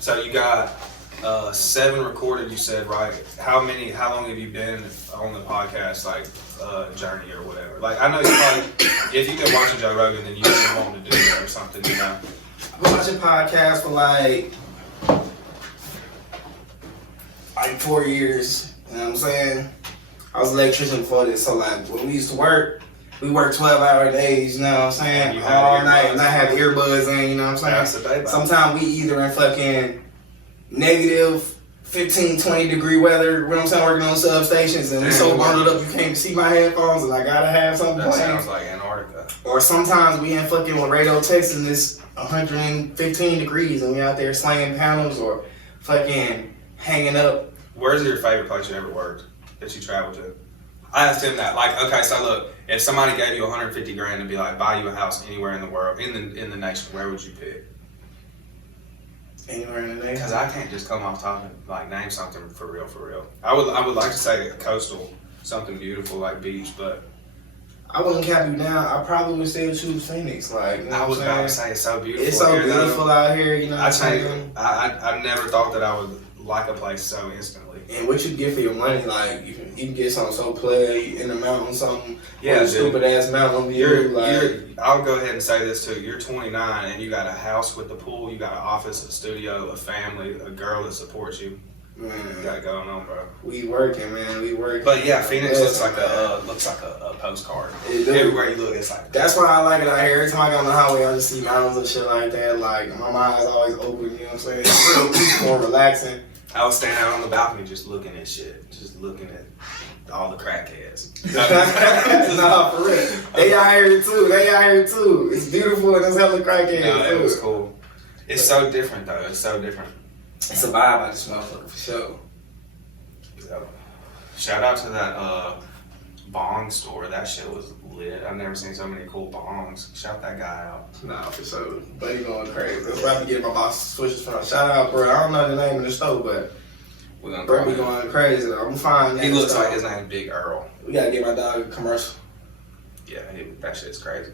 So you got 7 recorded, you said, right? How long have you been on the podcast, like, journey or whatever? Like, I know you probably, if you've been watching Joe Rogan, then you've been wanting to do it or something, you know? I've been watching podcasts for like 4 years, you know what I'm saying? I was an electrician before this, so like, when we used to work, we worked 12-hour days, you know what I'm saying? All night, and I had earbuds in, you know what I'm saying? Sometimes we either in fucking negative 15, 20 degree weather, you know what I'm saying, working on substations, and we so bundled up you can't see my headphones, and I gotta have something playing. That sounds like Antarctica. Or sometimes we in fucking Laredo, Texas, and it's 115 degrees, and we out there slaying panels or fucking hanging up. Where's your favorite place you ever worked that you traveled to? I asked him that. Like, okay, so look, if somebody gave you 150 grand and be like, buy you a house anywhere in the world, in the nation, where would you pick? Anywhere in the nation? Because I can't just come off top and like name something for real. I would like to say coastal, something beautiful like beach, but I wouldn't cap you down. I probably would still choose Phoenix. Like, you know I was what about I'm to saying? say it's so beautiful. It's so here, beautiful though. out here, you know what I'm I tell you, saying? I never thought that I would like a place so instantly. And what you get for your money, like, you can get something so play in the mountains, something, yeah, stupid ass mountain view. I'll go ahead and say this too. You're 29 and you got a house with the pool, you got an office, a studio, a family, a girl that supports you. Man, you got it going on, bro. We working, man. We working. But yeah, Phoenix looks like a postcard. Everywhere you look, it's like. That's why I like it out here. Every time I go on the highway, I just see mountains and shit like that. Like, my mind's always open. You know what I'm saying? It's real peaceful and relaxing. I was standing out on the balcony just looking at shit, just looking at all the crackheads. Nah, for real. They out here too. It's beautiful and it's hella crackheads. No, it was cool. It's so different though. It's so different. It's a vibe out this motherfucker for sure. So, shout out to that bong store. That shit was lit. I've never seen so many cool bongs. Shout that guy out. Nah, for sure. Buddy going crazy. That's why I have to get my boss switches from. Shout out, bro. I don't know the name of the store, but we're gonna bro be going crazy though. I'm fine. He looks like his name's Big Earl. We gotta get my dog a commercial. Yeah, that shit's crazy.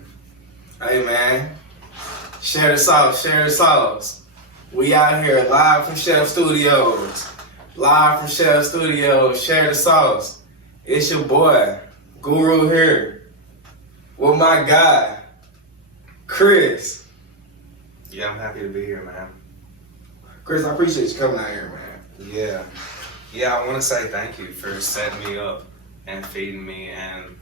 Hey man, share the sauce. We out here live from Chef Studios. Share the sauce. It's your boy, Guru here. With my guy, Chris. Yeah, I'm happy to be here, man. Chris, I appreciate you coming out here, man. Yeah, I want to say thank you for setting me up and feeding me. And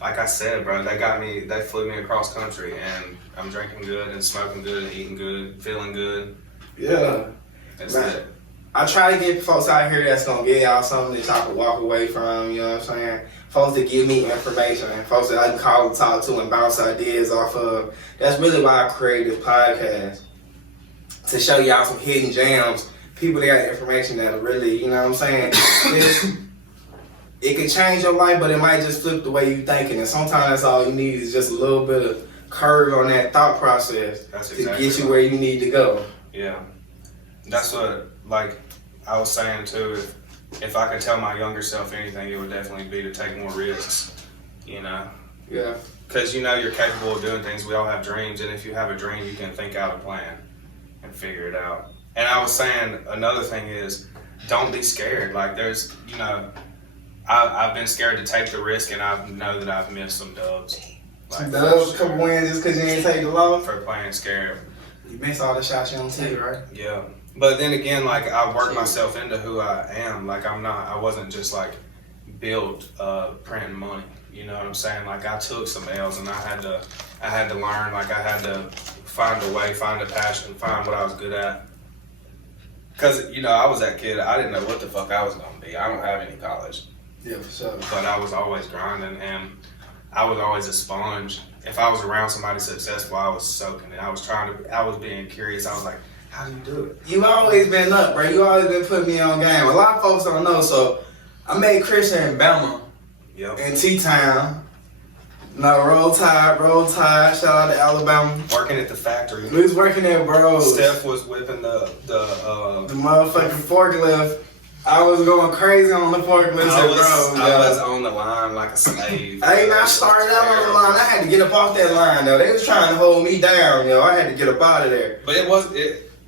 like I said, bro, they flew me across country, and I'm drinking good and smoking good and eating good, feeling good. Yeah. That's man, it. I try to get folks out here that's gonna get y'all something that y'all can walk away from, you know what I'm saying? Folks that give me information and folks that I can call and talk to and bounce ideas off of. That's really why I created this podcast. To show y'all some hidden gems, people that got information that are really, you know what I'm saying? It can change your life, but it might just flip the way you thinking. And sometimes that's all you need is just a little bit of curve on that thought process to get you where you need to go. Yeah. That's what, like I was saying too, if I could tell my younger self anything, it would definitely be to take more risks, you know? Yeah. Because you know you're capable of doing things. We all have dreams, and if you have a dream, you can think out a plan and figure it out. And I was saying, another thing is, don't be scared. Like there's, you know, I've been scared to take the risk, and I know that I've missed some dubs. Like, a couple wins just because you ain't take the loss? For playing scared. You missed all the shots you don't take, right? Yeah. But then again, like I worked myself into who I am. Like I wasn't just like built printing money. You know what I'm saying? Like I took some L's, and I had to learn. Like I had to find a way, find a passion, find what I was good at. Cause you know I was that kid. I didn't know what the fuck I was gonna be. I don't have any college. Yeah, for sure. But I was always grinding, and I was always a sponge. If I was around somebody successful, I was soaking it. I was being curious. I was like, how do you do it? You always been up, bro. You always been putting me on game. A lot of folks don't know, so I made Christian in Bama. Yep. In T-Town. No, roll tide. Shout out to Alabama. Working at the factory. We was working there, bro. Steph was whipping the motherfucking forklift. I was going crazy on the forklift, I was on the line like a slave. I ain't not started out on the line. I had to get up off that line, though. They was trying to hold me down, yo. I had to get up out of there. But it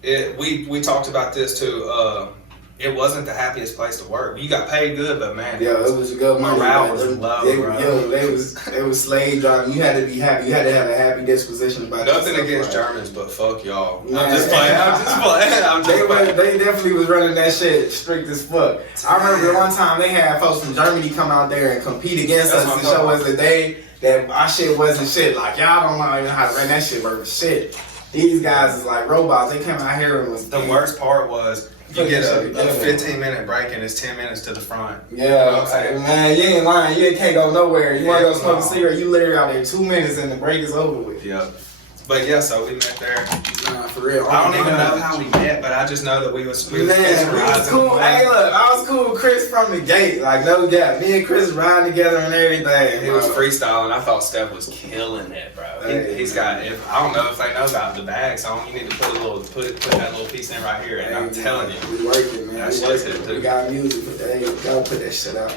We talked about this too. It wasn't the happiest place to work. You got paid good, but man, Yeah, it was a good money. morale was low, bro. Yo, they was slave driving. You had to be happy. You had to have a happy disposition about Nothing yourself, against right? Germans, but fuck y'all. Man. I'm just playing. They definitely was running that shit strict as fuck. I remember one time they had folks from Germany come out there and compete against That's us what and I'm show talking us the day that our shit wasn't shit. Like, y'all don't know even how to run that shit worth shit. These guys is like robots. They came out here and was The worst part was you get a 15-minute break and it's 10 minutes to the front. Yeah, You know what I'm saying? man, you ain't lying. You can't go nowhere. You want to go smoke a no. cigarette, you literally out there 2 minutes and the break is over with. Yeah. But yeah, so we met there. Nah, for real. I don't even know how we met, but I just know that we was Man, we was cool. Hey, look, I was cool with Chris from the gate. Like, no doubt. Me and Chris riding together and everything. He was freestyling. I thought Steph was killing it, bro. He's got. I don't know if they know about the bag song. You need to put that little piece in right here. And I'm telling you, we working, man. That shit's it, too. We got music, but they gotta put that shit out.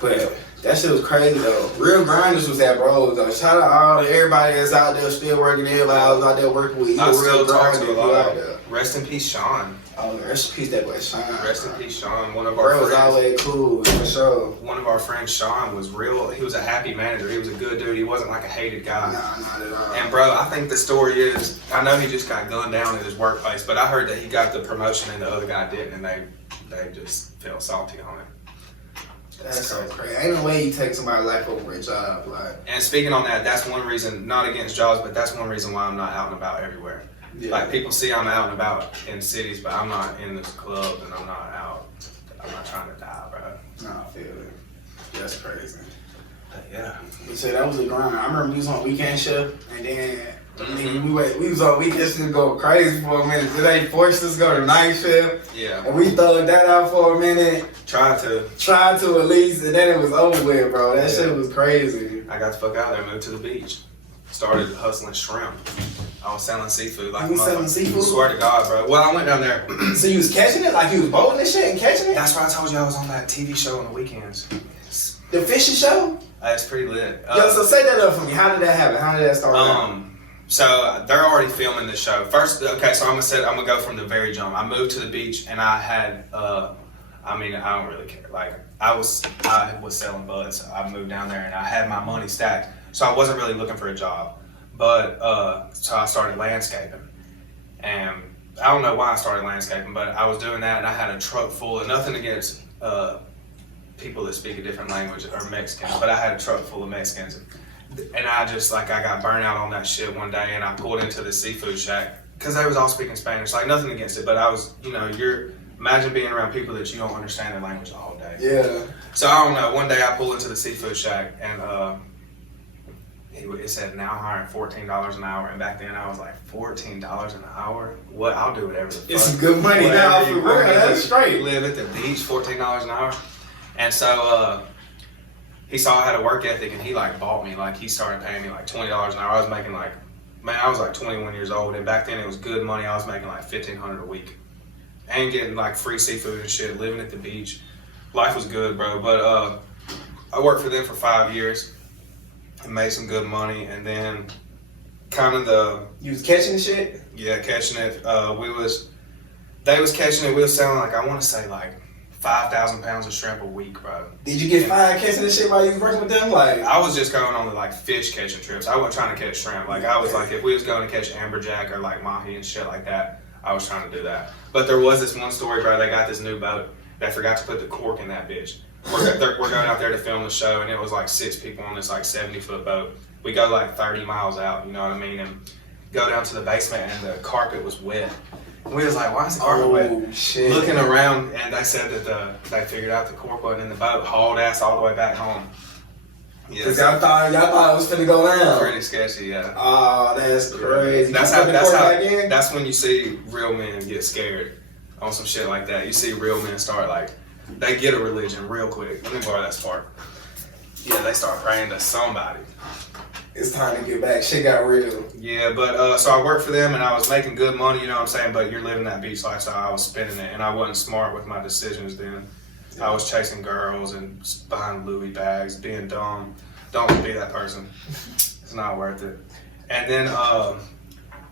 But that shit was crazy though. Real grinders was at Bros though. Shout out to everybody that's out there still working. Everybody I was out there working with. I Real still talk grinder to a if lot you out of there. Rest in peace, Sean. Oh, rest in peace, that boy Sean. Rest in peace, Sean. One of our Bro was friends. always cool for sure. One of our friends, Sean, was real. He was a happy manager. He was a good dude. He wasn't like a hated guy. Nah, not at all. And bro, I think the story is, I know he just got gunned down at his workplace, but I heard that he got the promotion and the other guy didn't, and they just felt salty on it. That's so crazy. Ain't no way you take somebody's life over a job, like. And speaking on that, that's one reason, not against jobs, but that's one reason why I'm not out and about everywhere. Yeah. Like people see I'm out and about in cities, but I'm not in this club and I'm not out. I'm not trying to die, bro. Nah, I feel it. That's crazy. But yeah. But shit, that was a grind. I remember we was on weekend shift, and then Mhm. we was on weekend shift to go crazy for a minute. They forced us to go to night shift, Yeah. and we thugged that out for a minute. Tried to. Tried to at least, and then it was over with, bro. That Yeah. shit was crazy. I got the fuck out there, moved to the beach. Started hustling shrimp. I was selling seafood like You was a selling motherfucker. seafood? Swear to God, bro. Well, I went down there. So you was catching it? Like you was boating and shit and catching it? That's why I told you I was on that TV show on the weekends. The fishing show? It's pretty lit. Yo, so set that up for me. How did that happen? How did that start out? So they're already filming the show. First, okay, so I'm gonna go from the very jump. I moved to the beach and I had, I mean, I don't really care. Like I was selling buds. So I moved down there and I had my money stacked. So I wasn't really looking for a job, but so I started landscaping, and I don't know why I started landscaping, but I was doing that and I had a truck full of nothing against people that speak a different language or Mexicans, but I had a truck full of Mexicans. And I got burnt out on that shit one day and I pulled into the seafood shack because they was all speaking Spanish, like nothing against it, but I was, imagine being around people that you don't understand their language all day. Yeah. So I don't know, one day I pulled into the seafood shack and it said now hiring $14 an hour, and back then I was like, $14 an hour? What? I'll do whatever the fuck. It's some good money now, for real. That's straight. Live at the beach, $14 an hour. And so he saw I had a work ethic and he like bought me, like he started paying me like $20 an hour. I was making like, man, I was like 21 years old, and back then it was good money. I was making like $1,500 a week and getting like free seafood and shit, living at the beach. Life was good, bro. But I worked for them for 5 years and made some good money, and then kind of You was catching the shit? catching it. They was catching it. We was selling like, I want to say like 5,000 pounds of shrimp a week, bro. Did you get fired catching the shit while you was working with them? Like, I was just going on the like fish catching trips. I wasn't trying to catch shrimp. Like I was like, if we was going to catch amberjack or like mahi and shit like that, I was trying to do that. But there was this one story, bro. They got this new boat. They forgot to put the cork in that bitch. We're going out there to film the show, and it was like 6 people on this like 70-foot boat. We go like 30 miles out, you know what I mean, and go down to the basement, and the carpet was wet. And we was like, why is the carpet wet? Shit. Looking around, and they said that they figured out the cork wasn't in the boat, hauled ass all the way back home. Yeah, Cause y'all thought it was finna go down. pretty sketchy, yeah. Oh, that's crazy. That's when you see real men get scared on some shit like that. You see real men start like, they get a religion real quick. Let me borrow that spark. Yeah, they start praying to somebody. It's time to get back. Shit got real. Yeah, but so I worked for them and I was making good money, you know what I'm saying? But you're living that beach lifestyle. I was spending it, and I wasn't smart with my decisions then. I was chasing girls and buying Louis bags, being dumb. Don't be that person. It's not worth it. And then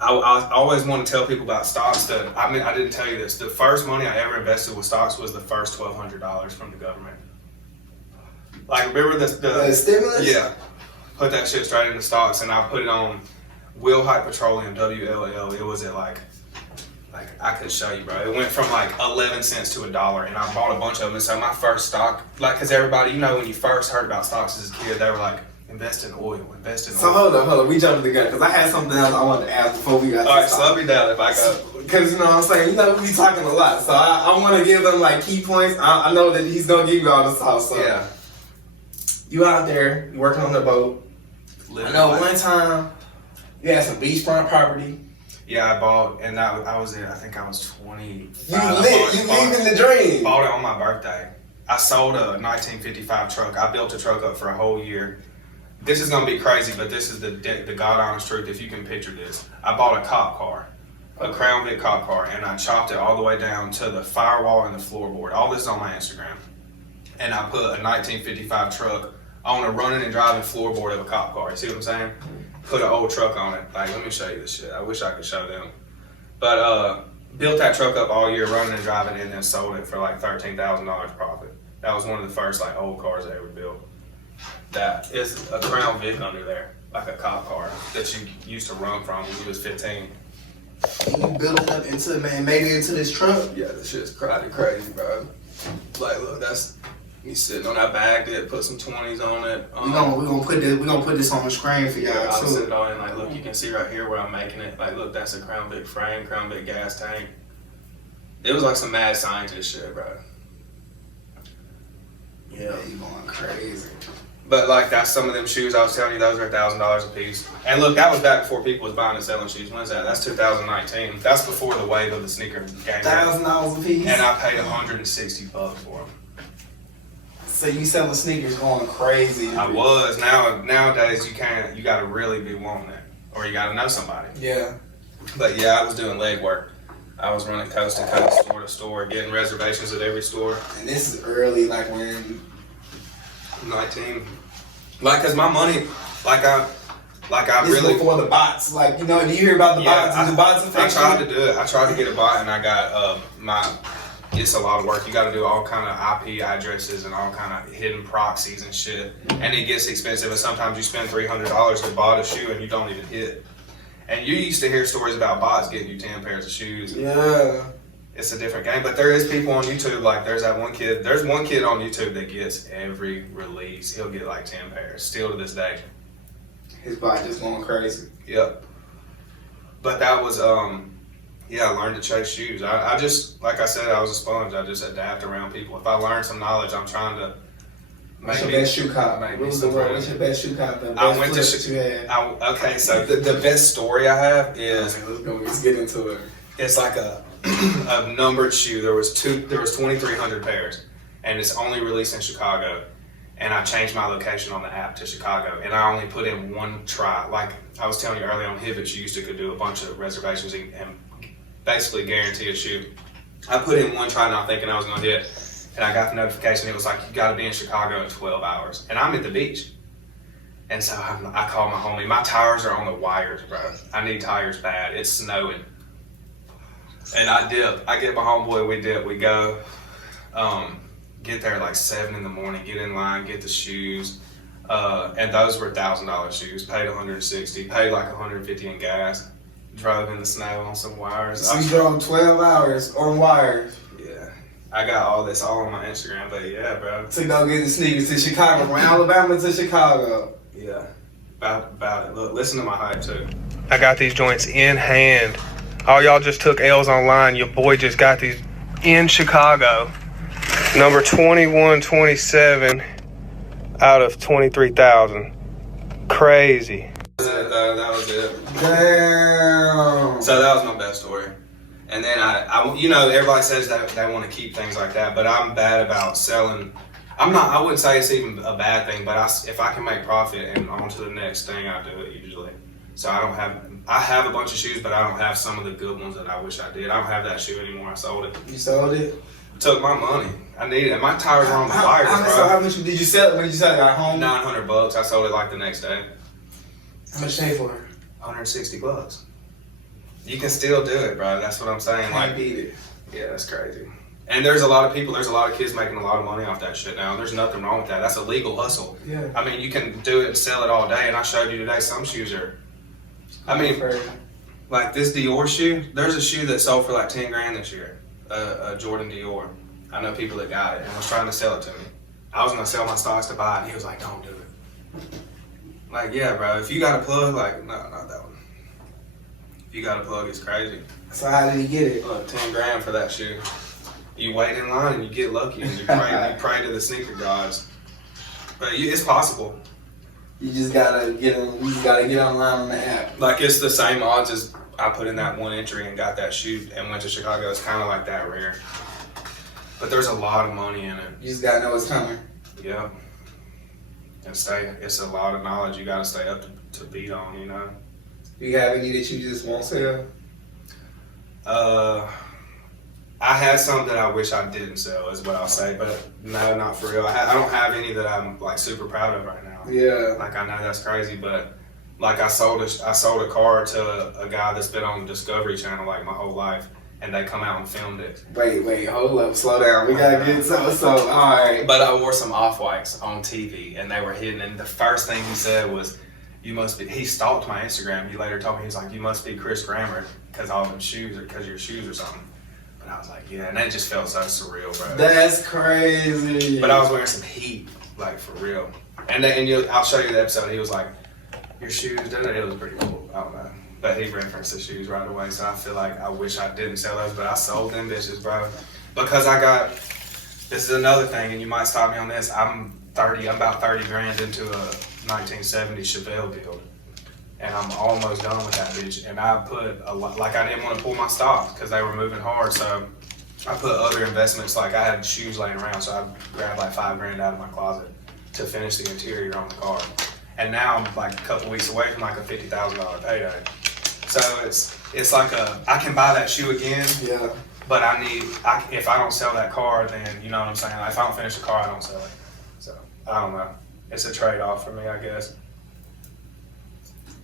I always want to tell people about stocks. That I mean, I didn't tell you this. The first money I ever invested with stocks was the first $1,200 from the government. Like, remember The stimulus? Yeah. Put that shit straight into stocks, and I put it on Wilhite Petroleum, WLL. It was at like I could show you, bro. It went from like 11 cents to $1, and I bought a bunch of them. And so my first stock, like, cause everybody, you know, when you first heard about stocks as a kid, they were like, invest in oil, invest in oil. So hold on, we jumped the gun because I had something else I wanted to ask before we got. All right, slow me down if I go. Because you know what I'm saying, you know, we be talking a lot, so I want to give them like key points. I know that he's gonna give you all the sauce. So Yeah. You out there working on the boat. I know one time you had some beachfront property. Yeah, I bought, and I was in, I think I was 20. You living the dream. Bought it on my birthday. I sold a 1955 truck. I built a truck up for a whole year. This is gonna be crazy, but this is the God honest truth. If you can picture this, I bought a cop car, a Crown Vic cop car, and I chopped it all the way down to the firewall and the floorboard. All this is on my Instagram, and I put a 1955 truck on a running and driving floorboard of a cop car. You see what I'm saying? Put an old truck on it. Like, let me show you this shit. I wish I could show them, but built that truck up all year, running and driving, and then sold it for like $13,000 profit. That was one of the first like old cars I ever built. That is a Crown Vic under there, like a cop car that you used to run from when you was 15. You built it up into, man, made it into this truck. Yeah, this shit's crazy, bro. Like, look, that's me sitting on that bag there, put some 20s on it. We gonna put this on the screen for y'all I was too. sitting on it, like, look, you can see right here where I'm making it. Like, look, that's a Crown Vic frame, Crown Vic gas tank. It was like some mad scientist shit, bro. Yeah, you going crazy. But like, that's some of them shoes I was telling you, those are $1,000 a piece. And look, that was back before people was buying and selling shoes. When is that? That's 2019. That's before the wave of the sneaker game. $1,000 a piece. And I paid $160 for them. So you selling sneakers going crazy. I was. Nowadays you can't. You got to really be wanting it, or you got to know somebody. Yeah. But yeah, I was doing leg work. I was running coast to coast, store to store, getting reservations at every store. And this is early, like when 19. Like, cause my money, this really before the bots. Like, you know, do you hear about the bots and the bots I tried to do it. I tried to get a bot, and I got it's a lot of work. You got to do all kind of IP addresses and all kind of hidden proxies and shit. And it gets expensive, and sometimes you spend $300 to buy a shoe and you don't even hit. And you used to hear stories about bots getting you 10 pairs of shoes. Yeah. It's a different game, but there is people on YouTube, like there's one kid on YouTube that gets every release. He'll get like 10 pairs, still to this day. His bot just going crazy. Yep. But that was, I learned to chase shoes. I just, like I said, I was a sponge. I just adapt around people. If I learn some knowledge, I'm trying to What's your best shoe cop? What's your best shoe cop? I went to that you had. Okay, so the best story I have is let's get into it. It's like a numbered shoe. There was 2,300 pairs, and it's only released in Chicago. And I changed my location on the app to Chicago, and I only put in one try. Like I was telling you earlier on Hibbits, you used to could do a bunch of reservations and basically guarantee a shoe. I put in one try, not thinking I was gonna hit, and I got the notification. It was like, you got to be in Chicago in 12 hours, and I'm at the beach. And so I called my homie. My tires are on the wires, bro. I need tires bad. It's snowing. And I dip. I get my homeboy, we dip. We go, get there like 7 in the morning, get in line, get the shoes. And those were $1,000 shoes. Paid $160, paid like $150 in gas. Drove in the snow on some wires. So you drove 12 hours on wires? Yeah. I got all this all on my Instagram, but yeah, bro. To go get the sneakers to Chicago, from Alabama to Chicago. Yeah. About it. Look, listen to my hype too. I got these joints in hand. All y'all just took L's online. Your boy just got these in Chicago. Number 2127 out of 23,000. Crazy. That was it. Damn. So that was my best story. And then I you know, everybody says that they want to keep things like that, but I'm bad about selling. I wouldn't say it's even a bad thing, but if I can make profit and on to the next thing, I do it usually. So I have a bunch of shoes, but I don't have some of the good ones that I wish I did. I don't have that shoe anymore. I sold it. You sold it? Took my money. I needed it. My tires are on the wires, bro. So how much did you sell it? When did you sell it? At home? $900. I sold it like the next day. How much did you pay for it? $160. You can still do it, bro. That's what I'm saying. Can't beat it. Yeah, that's crazy. And there's a lot of kids making a lot of money off that shit now. And there's nothing wrong with that. That's a legal hustle. Yeah. I mean, you can do it and sell it all day. And I showed you today some shoes are, I mean, like this Dior shoe, there's a shoe that sold for like 10 grand this year. A Jordan Dior. I know people that got it and was trying to sell it to me. I was gonna sell my stocks to buy it and he was like, don't do it. Like, yeah, bro, if you got a plug, like, no, not that one. If you got a plug, it's crazy. So how did he get it? 10 grand for that shoe. You wait in line and you get lucky and you pray to the sneaker gods. But it's possible. You just gotta get online on the app. Like it's the same odds as I put in that one entry and got that shoe and went to Chicago. It's kind of like that rare. But there's a lot of money in it. You just gotta know what's coming. Yeah. And it's a lot of knowledge you gotta stay up to beat on, you know? Do you have any that you just won't sell? I had some that I wish I didn't sell, is what I'll say, but no, not for real. I don't have any that I'm like super proud of right now. Yeah. Like I know that's crazy, but like I sold a car to a guy that's been on Discovery Channel like my whole life, and they come out and filmed it. Wait, hold up, slow down. We gotta get so all right. But I wore some Off-Whites on TV, and they were hidden. And the first thing he said was, "You must be." He stalked my Instagram. He later told me, he was like, "You must be Chris Grammer because all them shoes, or because your shoes or something." And I was like, "Yeah," and that just felt so surreal, bro. That's crazy. But I was wearing some heat, like for real. And I'll show you the episode. He was like, "Your shoes," it was pretty cool. I don't know. But he referenced the shoes right away, so I feel like I wish I didn't sell those, but I sold them bitches, bro. Because this is another thing, and you might stop me on this, I'm about 30 grand into a 1970 Chevelle build. And I'm almost done with that bitch. And I put I didn't want to pull my stops because they were moving hard, so I put other investments, like I had shoes laying around, so I grabbed like 5 grand out of my closet to finish the interior on the car. And now I'm like a couple weeks away from like a $50,000 payday. So it's like I can buy that shoe again. Yeah. But if I don't sell that car, then you know what I'm saying? Like, if I don't finish the car, I don't sell it. So I don't know. It's a trade-off for me, I guess.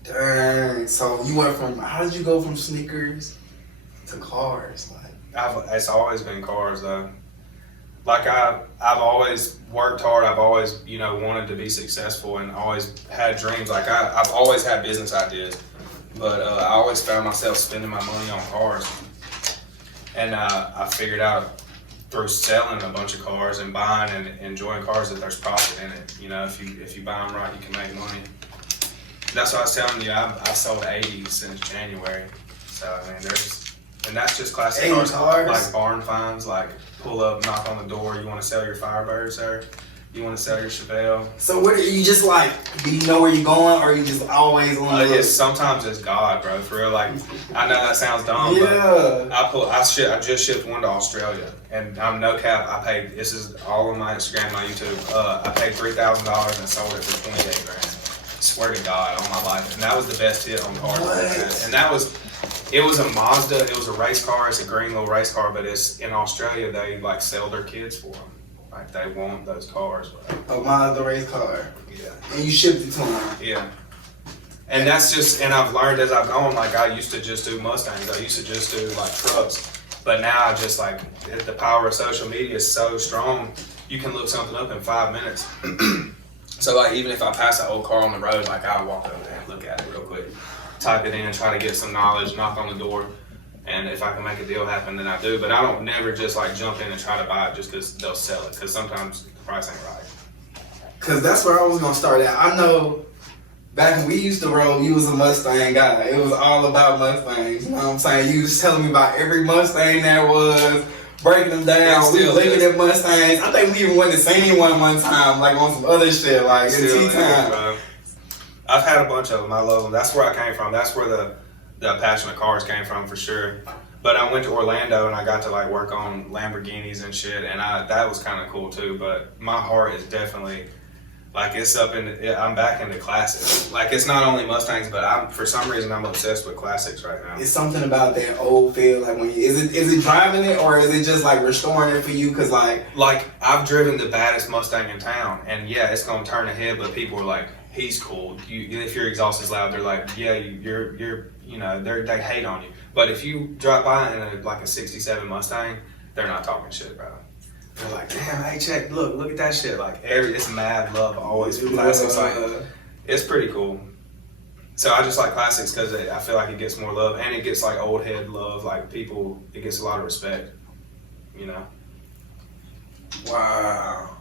Dang. So you went from, how did you go from sneakers to cars? Like, It's always been cars though. Like I've always worked hard. I've always, wanted to be successful and always had dreams. Like I've always had business ideas, but I always found myself spending my money on cars. And I figured out through selling a bunch of cars and buying and enjoying cars that there's profit in it. If you buy them right, you can make money. That's what I was telling you. I sold 80 since January. So I mean, and that's just classic cars, like barn finds, like pull up, knock on the door. You want to sell your Firebird, sir? You want to sell your Chevelle? So where you just like, do you know where you're going, or you just always on the look? Sometimes it's God, bro. For real, like I know that sounds dumb, yeah. But I just shipped one to Australia, and I'm no cap. I paid. This is all on my Instagram, my YouTube. I paid $3,000 and sold it for 28 grand. Swear to God, on my life, and that was the best hit on the car. And it was a Mazda. It was a race car. It's a green little race car, but it's in Australia. They like sell their kids for them. Like they want those cars, bro. A Mazda race car. Yeah. And you shipped it to them. Yeah. And and I've learned as I've gone. Like I used to just do Mustangs. I used to just do like trucks. But now I just like the power of social media is so strong. You can look something up in 5 minutes. So like even if I pass an old car on the road, like I'll walk over there and look at it real quick, type it in, try to get some knowledge, knock on the door, and if I can make a deal happen, then I do. But I don't never just like jump in and try to buy it just because they'll sell it, because sometimes the price ain't right. Because that's where I was gonna start at. I know back when we used to roll, you was a Mustang guy. It was all about Mustangs. You know what I'm saying? You was telling me about every Mustang there was. Breaking them down, we looking at Mustangs. I think we even went to see one time, like on some other shit, like in tea time. I've had a bunch of them. I love them. That's where I came from. That's where the passion of cars came from for sure. But I went to Orlando and I got to like work on Lamborghinis and shit, and that was kind of cool too. But my heart is definitely like I'm back into classics. Like it's not only Mustangs, but for some reason I'm obsessed with classics right now. It's something about that old feel. Like is it driving it, or is it just like restoring it for you? Cause like I've driven the baddest Mustang in town, and yeah, it's gonna turn ahead, but people are like, he's cool. If your exhaust is loud, they're like, yeah, you're they hate on you. But if you drive by in like a 67 Mustang, they're not talking shit, bro. They're like, damn, hey, check, look at that shit. Like, it's mad love always for classics. Like, it's pretty cool. So I just like classics because I feel like it gets more love, and it gets like old head love. Like people, it gets a lot of respect. You know. Wow.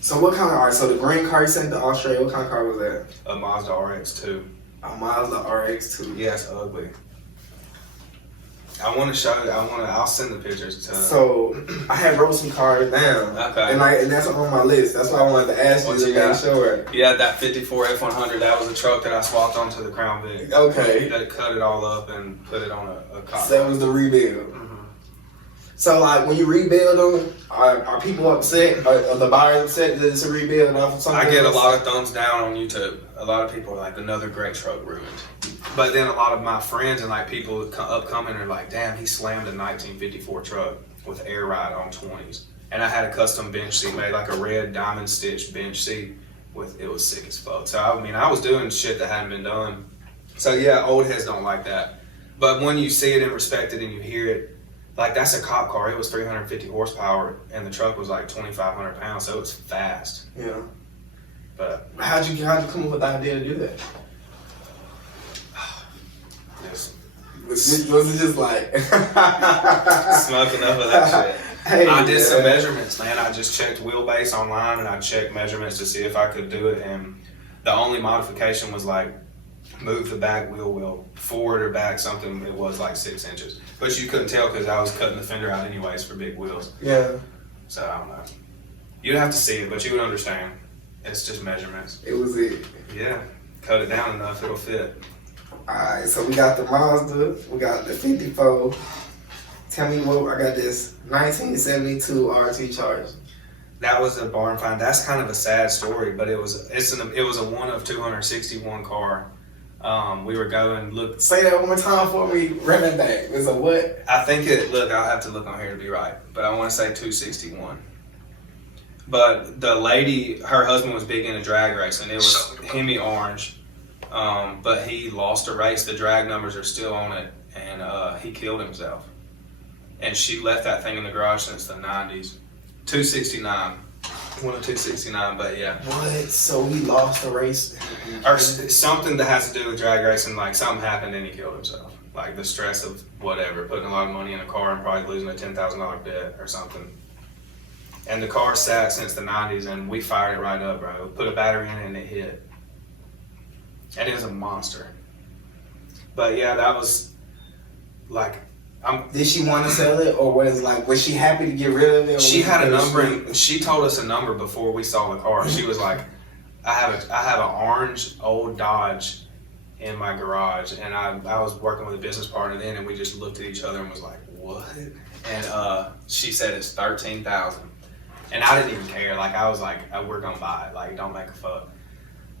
So what kind of art? So the green car you sent to Australia, what kind of car was that? A Mazda RX-2. A Mazda RX-2. Yeah, it's ugly. I want to show you. I'll send the pictures to. So I had wrote some cars down. Okay. And that's on my list. That's why I wanted to ask you to make sure. Yeah, that 54 F100. That was a truck that I swapped onto the Crown Vic. Okay. That cut it all up and put it on a cop. So that was the rebuild. Mm-hmm. So like when you rebuild them, are people upset? Are the buyers upset that it's a rebuild off of something? I get a lot of thumbs down on YouTube. A lot of people are like, another great truck ruined. But then a lot of my friends and like people upcoming are like, damn, he slammed a 1954 truck with air ride on 20s. And I had a custom bench seat made, like a red diamond stitched bench seat. It was sick as fuck. So I mean, I was doing shit that hadn't been done. So yeah, old heads don't like that. But when you see it and respect it and you hear it, like that's a cop car. It was 350 horsepower and the truck was like 2,500 pounds, so it was fast. Yeah. But how'd you come up with the idea to do that? Was it just like smoke enough of that shit? Hey, I did some measurements, man. I just checked wheelbase online and I checked measurements to see if I could do it. And the only modification was like move the back wheel forward or back something. It was like 6 inches, but you couldn't tell because I was cutting the fender out anyways for big wheels. Yeah. So I don't know. You'd have to see it, but you would understand. It's just measurements. It was it. Yeah. Cut it down enough, it'll fit. Alright, so we got the Mazda, we got the 54. Tell me what, I got this 1972 RT Charger. That was a barn find. That's kind of a sad story, but it was a one of 261 car. We were going look. Say that one more time for me. Run it back. It's a what? I think I'll have to look on here to be right, but I want to say 261. But the lady, her husband was big into drag racing. It was Hemi Orange, but he lost a race. The drag numbers are still on it, and he killed himself. And she left that thing in the garage since the 90s. 269. One of 269, but yeah. What? So he lost the race? Or something that has to do with drag racing, like something happened and he killed himself. Like the stress of whatever, putting a lot of money in a car and probably losing a $10,000 bet or something. And the car sat since the 90s and we fired it right up, bro. Put a battery in it and it hit. And it was a monster. But yeah, that was like, did she want to sell it, or was she happy to get rid of it? She had a number, and she told us a number before we saw the car. She was like, I have an orange old Dodge in my garage, and I was working with a business partner then, and we just looked at each other and was like, what? And she said it's $13,000, and I didn't even care. Like I was like, we're gonna buy it. Like don't make a fuck.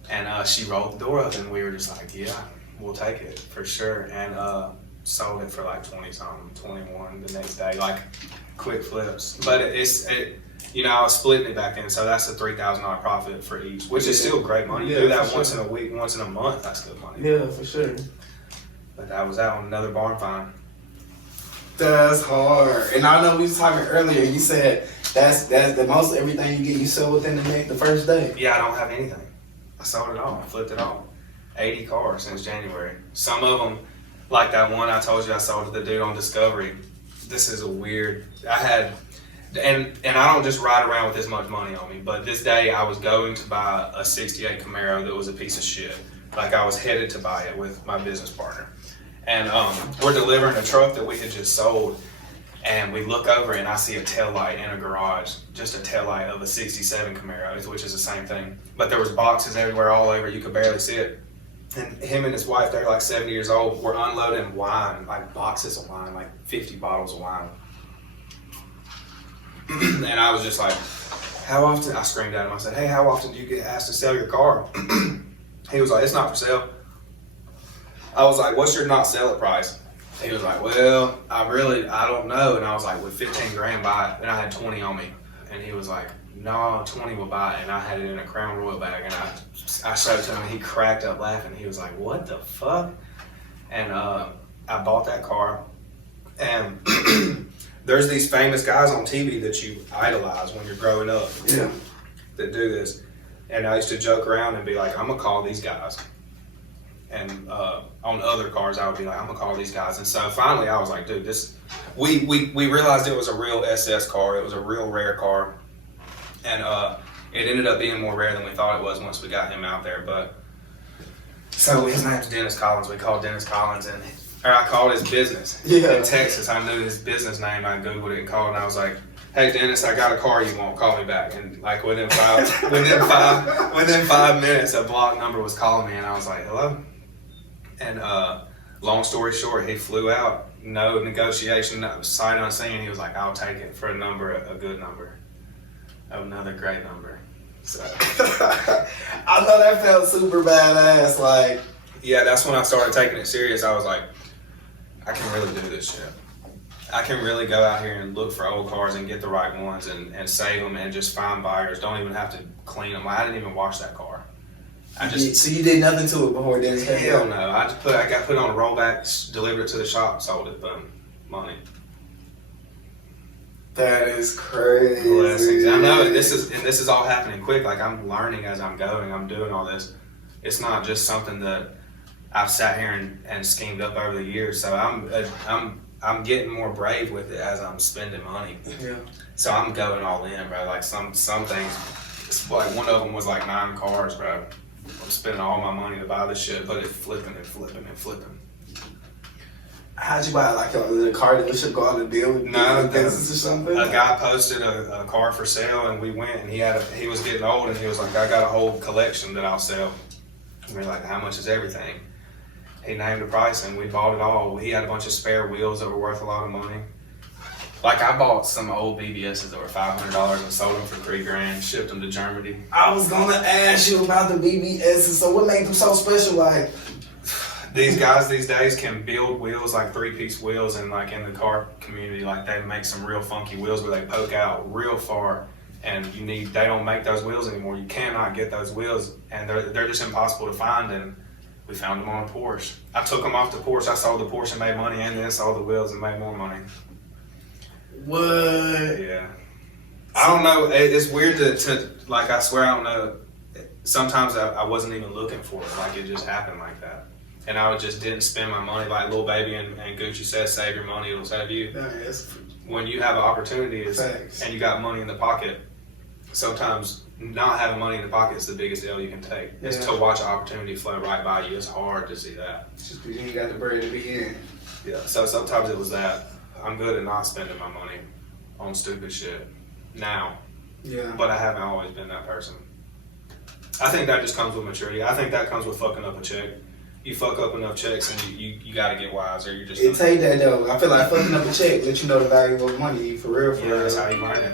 And she rolled the door up, and we were just like, yeah, we'll take it for sure. And sold it for like 20 something, 21 the next day, like quick flips. But I was splitting it back then, so that's a $3,000 profit for each, which is still great money. You do that once in a week, once in a month, that's good money. Yeah, for sure. But that was that one, another barn find. That's hard. And I know we was talking earlier, you said that's the most everything you get, you sell within the first day. Yeah, I don't have anything. I sold it all, I flipped it all. 80 cars since January. Some of them, like that one I told you I sold to the dude on Discovery. This is a weird, and I don't just ride around with this much money on me, but this day I was going to buy a 68 Camaro that was a piece of shit. Like I was headed to buy it with my business partner. And we're delivering a truck that we had just sold, and we look over and I see a taillight in a garage, just a taillight of a 67 Camaro, which is the same thing. But there was boxes everywhere, all over, you could barely see it. And him and his wife, they're like 70 years old, were unloading wine, like boxes of wine, like 50 bottles of wine. And I was just like, how often, I screamed at him, I said, hey, how often do you get asked to sell your car? He was like, it's not for sale. I was like, what's your not sell it price? He was like, well, I don't know. And I was like, with 15 grand, buy it. And I had 20 on me. And he was like, no, 20 will buy it. And I had it in a Crown Royal bag, and I showed it to him, and he cracked up laughing. He was like, what the fuck? And I I bought that car, and there's these famous guys on TV that you idolize when you're growing up. Yeah. That do this, and I used to joke around and be like, I'm gonna call these guys. And on other cars, I would be like, I'm gonna call these guys. And so finally, I was like, dude, this. We realized it was a real SS car. It was a real rare car, and it ended up being more rare than we thought it was once we got him out there. But so his name's Dennis Collins. We called Dennis Collins, or I called his business in Texas. I knew his business name. I googled it and called, and I was like, hey Dennis, I got a car you want, call me back. And like within five minutes, a block number was calling me, and I was like, hello. And long story short, he flew out, no negotiation, sight unseen. He was like, I'll take it for a number, a good number, another great number. So I know that felt super badass. Like, yeah, that's when I started taking it serious. I was like, I can really do this shit. I can really go out here and look for old cars and get the right ones and save them and just find buyers. Don't even have to clean them. I didn't even wash that car. So you did nothing to it before Dennis came? Hell no. I got put on a rollback, delivered it to the shop, sold it, boom, money. That is crazy. Blessings. I know, and this is all happening quick. Like I'm learning as I'm going. I'm doing all this. It's not just something that I've sat here and schemed up over the years. So I'm getting more brave with it as I'm spending money. Yeah. So I'm going all in, bro. Like some things, it's like one of them was like 9 cars, bro. I'm spending all my money to buy this shit, but it's flipping and flipping and flipping. How'd you buy it? Like a car dealership go out and deal with business or something? A guy posted a car for sale, and we went, and he was getting old, and he was like, I got a whole collection that I'll sell. And we were like, how much is everything? He named a price, and we bought it all. He had a bunch of spare wheels that were worth a lot of money. Like I bought some old BBSs that were $500 and sold them for $3,000, shipped them to Germany. I was gonna ask you about the BBSs. So what made them so special? Like, these guys these days can build wheels, like 3-piece wheels, and like in the car community, like they make some real funky wheels where they poke out real far, and they don't make those wheels anymore. You cannot get those wheels, and they're just impossible to find. And we found them on a Porsche. I took them off the Porsche. I sold the Porsche and made money, and then sold the wheels and made more money. what? Yeah. I don't know. It's weird to like. I swear I don't know. Sometimes I wasn't even looking for it. Like it just happened like that. And I just didn't spend my money like Lil Baby and Gucci says, save your money, it'll save you. Nice. When you have an opportunity Thanks. and you got money in the pocket, sometimes not having money in the pocket is the biggest L you can take. Yeah. It's to watch an opportunity flow right by you. It's hard to see that. Just because you got the bread to be in. Yeah. So sometimes it was that. I'm good at not spending my money on stupid shit now, Yeah. but I haven't always been that person. I think that just comes with maturity. I think that comes with fucking up a check. You fuck up enough checks and you gotta get wiser. You're just. It take that though. I feel like fucking up a check let you know the value of money for real. Yeah, that's how you learn it.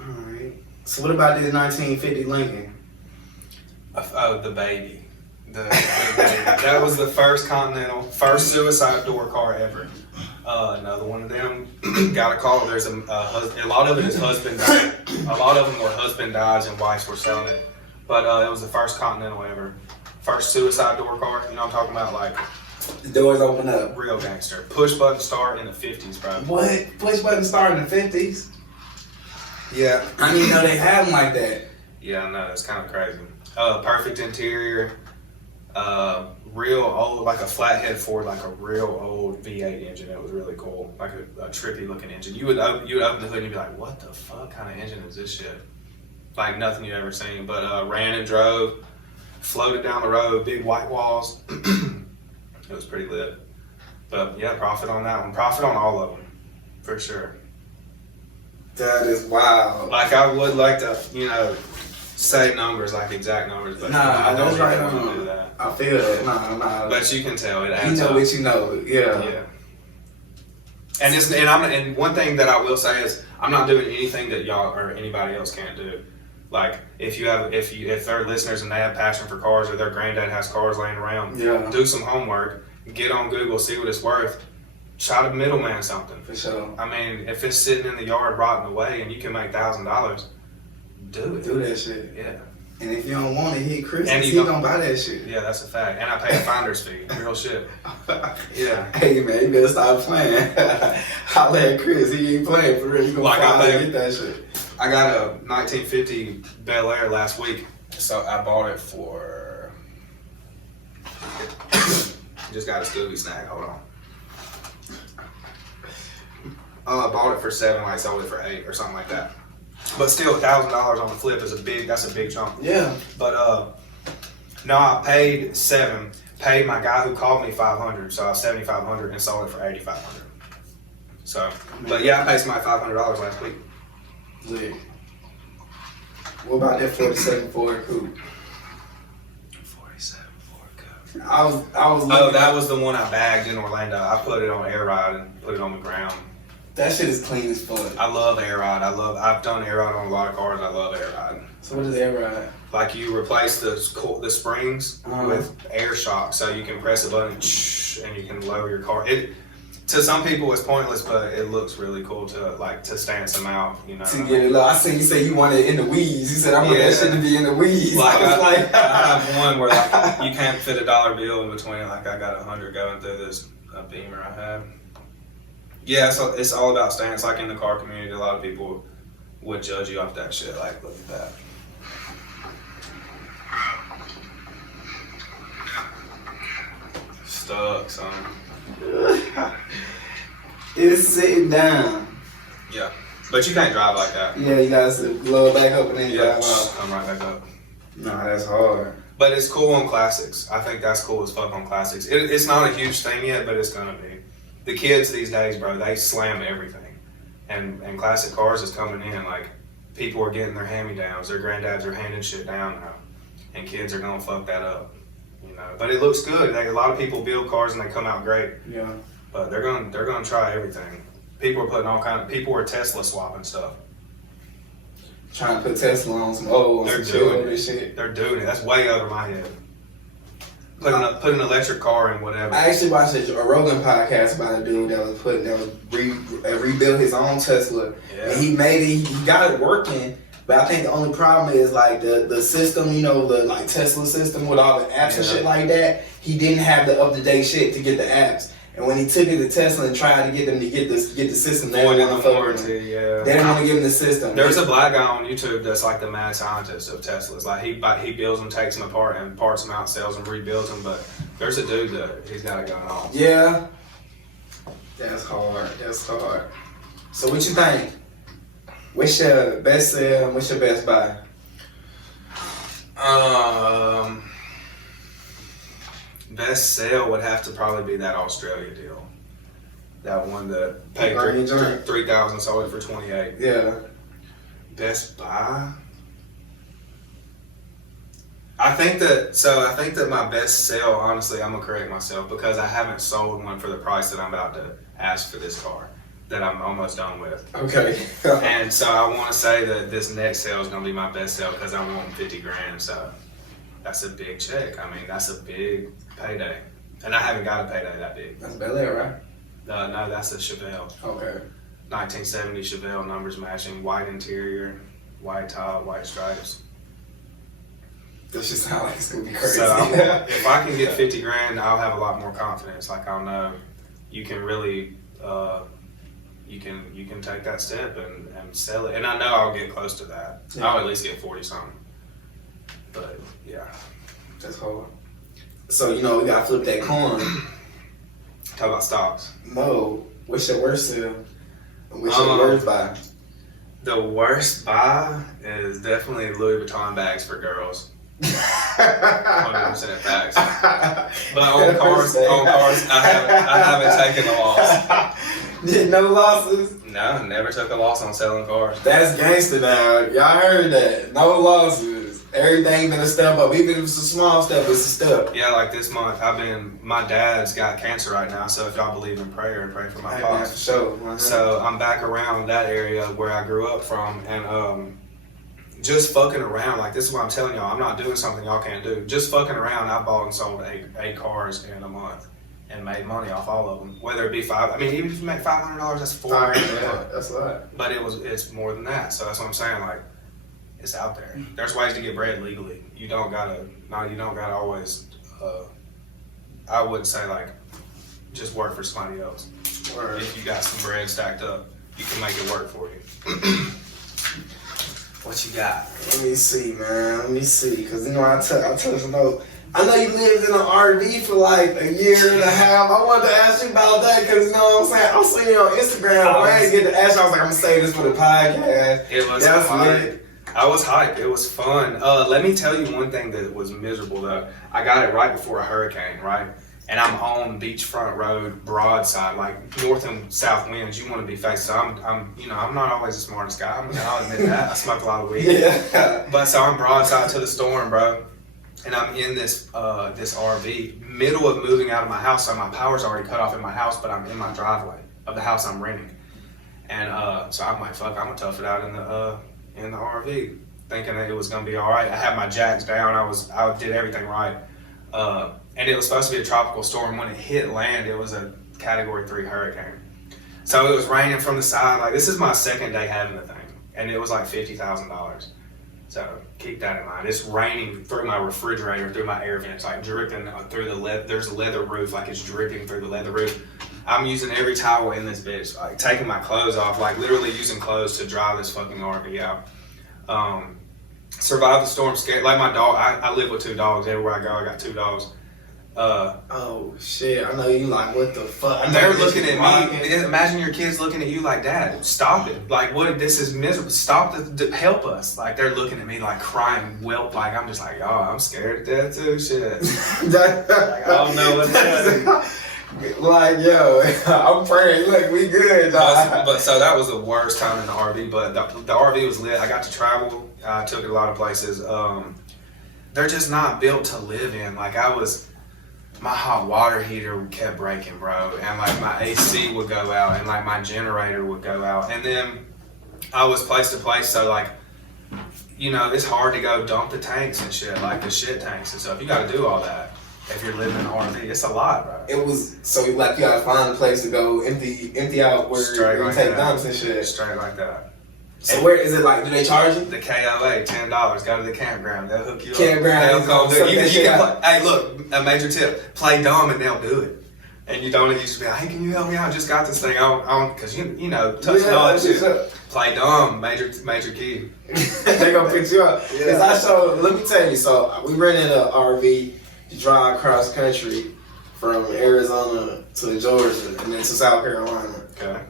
Alright. So what about the 1950 Lincoln? Oh, the baby. The baby. That was the first Continental, first suicide door car ever. Another one of them got a call. There's a lot of it is husband died. A lot of them were husband dies and wives were selling it. But it was the first Continental ever. First suicide door car. You know what I'm talking about? Like The doors open up. real gangster. Push button start in the 50s, bro. What? Push button start in the 50s? Yeah. I didn't even know they had them like that. Yeah, I know. It's kind of crazy. Perfect interior. Real old, like a flathead Ford, like a real old V8 engine. It was really cool, like a trippy looking engine. You would open the hood and you'd be like, "What the fuck kind of engine is this shit?" Like nothing you ever seen. But ran and drove, floated down the road, big white walls. It was pretty lit. But yeah, profit on that one. Profit on all of them, for sure. That is wild. Like I would like to, say numbers, like exact numbers, but I don't that's right. want to do that. I feel that. Nah. But you can tell it You adds know up. what you know. Yeah. Yeah. And one thing that I will say is I'm not doing anything that y'all or anybody else can't do. Like if they're listeners and they have passion for cars or their granddad has cars laying around, Yeah. do some homework, get on Google, see what it's worth, try to middleman something. For sure. I mean, if it's sitting in the yard rotting away and you can make $1,000, do it. Do that shit. Yeah. And if you don't want it, hit Chris. And He gonna buy that shit. Yeah, that's a fact. And I pay a finder's fee. Real shit. Yeah. Hey man, you better stop playing. Holla at Chris. He ain't playing for real. He gonna get that shit. I got a 1950 Bel Air last week, so I bought it for. Just got a Scooby snack. Hold on. I bought it for $7, like sold it for $8 or something like that. But still, $1,000 on the flip is that's a big jump. Yeah. But no, I paid $7. Paid my guy who called me $500, so I was $7,500 and sold it for $8,500. So, but yeah, I paid somebody $500 last week. Lit. What about that 47 Ford Coupe? 47 Ford Coupe. I was. Oh, that was the one I bagged in Orlando. I put it on air ride and put it on the ground. That shit is clean as fuck. I love air ride. I've done air ride on a lot of cars. I love air ride. So what is air ride? Like you replace the springs with air shock, so you can press a button and you can lower your car. To some people it's pointless, but it looks really cool to stance them out. You know. To get it low. I seen you say you wanted it in the weeds. You said I want that shit to be in the weeds. Like I have one where like you can't fit a dollar bill in between. Like I got 100 going through this Beamer I have. Yeah, so it's all about stance. Like in the car community, a lot of people would judge you off that shit. Like, look at that. Stuck, son. It's sitting down. Yeah, but you can't drive like that. Yeah, you gotta blow back up and then drive off. Come right back up. Nah, that's hard. But it's cool on classics. I think that's cool as fuck on classics. It's not a huge thing yet, but it's gonna be. The kids these days, bro, they slam everything. And classic cars is coming in. Like, people are getting their hand-me-downs. Their granddads are handing shit down now. And kids are gonna fuck that up. You know, but it looks good. A lot of people build cars and they come out great. Yeah. But they're gonna try everything. People are putting people are Tesla swapping stuff. Trying to put Tesla on some old shit. They're doing it. That's way over my head. Put an electric car in whatever. I actually watched a Rogan podcast about a dude that was rebuilt his own Tesla, and he made it. He got it working, but I think the only problem is like the system, you know, the like Tesla system with all the apps and shit like that. He didn't have the up to date shit to get the apps. And when he took it to Tesla and tried to get them to get the system, they didn't want to fuck with him. Yeah. They didn't want to give him the system. There's a black guy on YouTube that's like the mad scientist of Teslas. Like he builds them, takes them apart, and parts them out, sells them, rebuilds them. But there's a dude that he's got it going on. Yeah. That's hard. That's hard. So what you think? What's your best sell and what's your best buy? Best sale would have to probably be that Australia deal. That one that paid $3,000, sold it for $28,000. Yeah. Best buy. I think that my best sale, honestly, I'm gonna correct myself because I haven't sold one for the price that I'm about to ask for this car that I'm almost done with. Okay. And so I want to say that this next sale is gonna be my best sale because I want $50,000. So that's a big check. I mean, that's a big payday, and I haven't got a payday that big. That's Bel Air, right? No, that's a Chevelle. Okay. 1970 Chevelle, numbers matching, white interior, white top, white stripes. That should sound like it's gonna be crazy. So if I can get $50,000, I'll have a lot more confidence. Like I'll know you can really, you can take that step and sell it, and I know I'll get close to that. Yeah. I'll at least get 40 something. But yeah, that's hard. So you know we gotta flip that coin. Talk about stocks. No, what's your worst sale? And what's your worst buy? The worst buy is definitely Louis Vuitton bags for girls. 100% facts. But on cars, I haven't taken a loss. No losses? No, never took a loss on selling cars. That's gangster now. Y'all heard that. No losses. Everything been a step up. Even if it's a small step, it's a step. Yeah, like this month, my dad's got cancer right now, so if y'all believe in prayer, pray for my pops. For sure. So I'm back around that area where I grew up from, and just fucking around. Like, this is what I'm telling y'all. I'm not doing something y'all can't do. Just fucking around, I bought and sold eight cars in a month and made money off all of them. Whether it be even if you make $500, that's $400. Yeah, that's a lot. But it's more than that. So that's what I'm saying. Like, It's out there. There's ways to get bread legally. You don't gotta always, I would say like, just work for somebody else. Or If you got some bread stacked up, you can make it work for you. What you got? let me see, man. Let me see, cause you know I touched on. I know you lived in an RV for like a year and a half. I wanted to ask you about that because you know what I'm saying. I'm seeing you on Instagram, but I didn't get to ask you. I was like, I'm gonna save this for the podcast. It was That's hype. lit. I was hyped. It was fun. Let me tell you one thing that was miserable though. I got it right before a hurricane, right? And I'm on beachfront road, broadside, like north and south winds. You want to be facing. So I'm not always the smartest guy. I'll admit that. I smoke a lot of weed. Yeah. But so I'm broadside to the storm, bro. And I'm in this RV, middle of moving out of my house. So my power's already cut off in my house, but I'm in my driveway of the house I'm renting. And so I'm like, fuck, I'm gonna tough it out in the RV, thinking that it was gonna be all right. I had my jacks down. I did everything right. And it was supposed to be a tropical storm. When it hit land, it was a Category 3 hurricane. So it was raining from the side. Like, this is my second day having the thing, and it was like $50,000. So keep that in mind. It's raining through my refrigerator, through my air vents, like dripping through the there's a leather roof, like it's dripping through the leather roof. I'm using every towel in this bitch, like taking my clothes off, like literally using clothes to dry this fucking RV out. Survived the storm, scared. Like my dog, I live with 2 dogs. Everywhere I go, I got 2 dogs. Oh shit! I know you like, what the fuck? They're looking at me. Imagine your kids looking at you like, Dad, stop it. Like, what? This is miserable. Stop help us. Like, they're looking at me like crying, whelp. Like, I'm just like, oh, I'm scared to death too. Shit. Like, I don't know what to do. Like, yo, I'm praying. Look, we good, dog. But so that was the worst time in the RV. But the RV was lit. I got to travel. I took it a lot of places. They're just not built to live in. Like, my hot water heater kept breaking, bro, and like my AC would go out, and like my generator would go out, and then I was place to place, so like, you know, it's hard to go dump the tanks and shit, like the shit tanks and stuff. You got to do all that if you're living in an RV. It's a lot, bro. It was so like you gotta find a place to go empty out where Straight you like take that. Dumps and shit. Straight like that. So where is it? Like, do they charge you? The KOA, $10. Go to the campground. They'll hook you Campground. up. They'll come. You Something can play, hey, look, a major tip: play dumb and they'll do it. And you just be like, hey, can you help me out? I just got this thing on, because you know, touch all that shit. Play dumb, major key. They gonna pick you up. Cause let me tell you. So we rented an RV to drive cross country from Arizona to Georgia and then to South Carolina. Okay.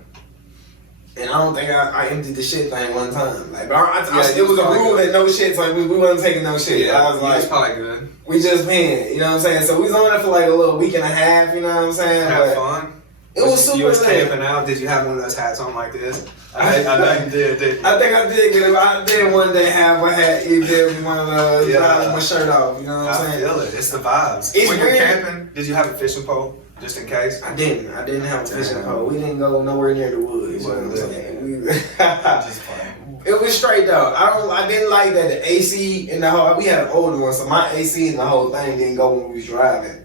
And I don't think I emptied the shit thing one time. Like, it it was a rule that no shit. So we wasn't taking no shit. Yeah, I was like, it's probably good. we just been, you know what I'm saying? So we was on there for like a little week and a half, you know what I'm saying? Have fun. It was super You was lit. camping out. Did you have one of those hats on like this? I know you did, didn't you? I think I did, because I did one day have a hat, you did one of those, Yeah. my shirt off, you know what I'm I saying? feel it. It's the vibes. It's when you're weird. camping, did you have a fishing pole just in case? I didn't have a fishing Damn. pole. We didn't go nowhere near the woods, you know what I'm Wasn't saying? Just playing. It was straight though. I didn't like that the AC in the whole, we had an older one, so my AC and the whole thing didn't go when we was driving.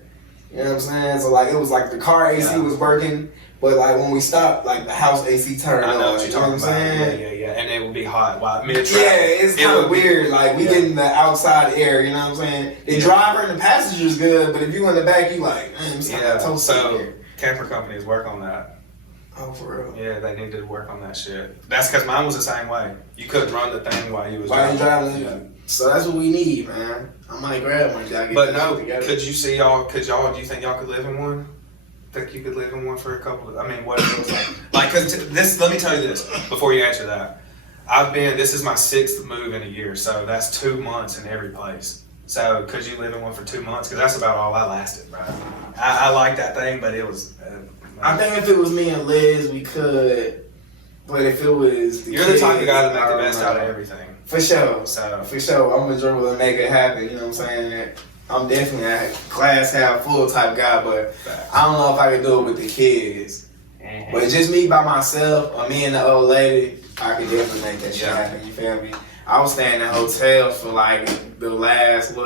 You know what I'm saying? So like, it was like the car AC was working, but like when we stopped, like the house AC turned on. I know what you're talking what about. I'm saying? Yeah. And it would be hot while mid Yeah, it's kind of weird. Like, we yeah. getting the outside air, you know what I'm saying? The driver and the passenger's good, but if you in the back, you like, I'm toast so here. camper companies work on that. Oh, for real? Yeah, they need to work on that shit. That's because mine was the same way. You couldn't run the thing while you was While you driving? Yeah. So that's what we need, man. I might grab one. But no, could you think y'all could live in one? Think you could live in one for a couple of, I mean, what it was like, cause let me tell you this, before you answer that. This is my 6th move in a year, so that's 2 months in every place. So could you live in one for 2 months? Cause that's about all I lasted, bro. I like that thing, but it was. I think if it was me and Liz, we could. But if it was You're the type of guy to make the best out of everything. For sure. So For sure. I'm a dribble and make it happen, you know what I'm saying? I'm definitely a glass half full type guy, but I don't know if I could do it with the kids. Mm-hmm. But just me by myself, or me and the old lady, I could definitely make that shit happen, you feel me? I was staying in hotels for like the last,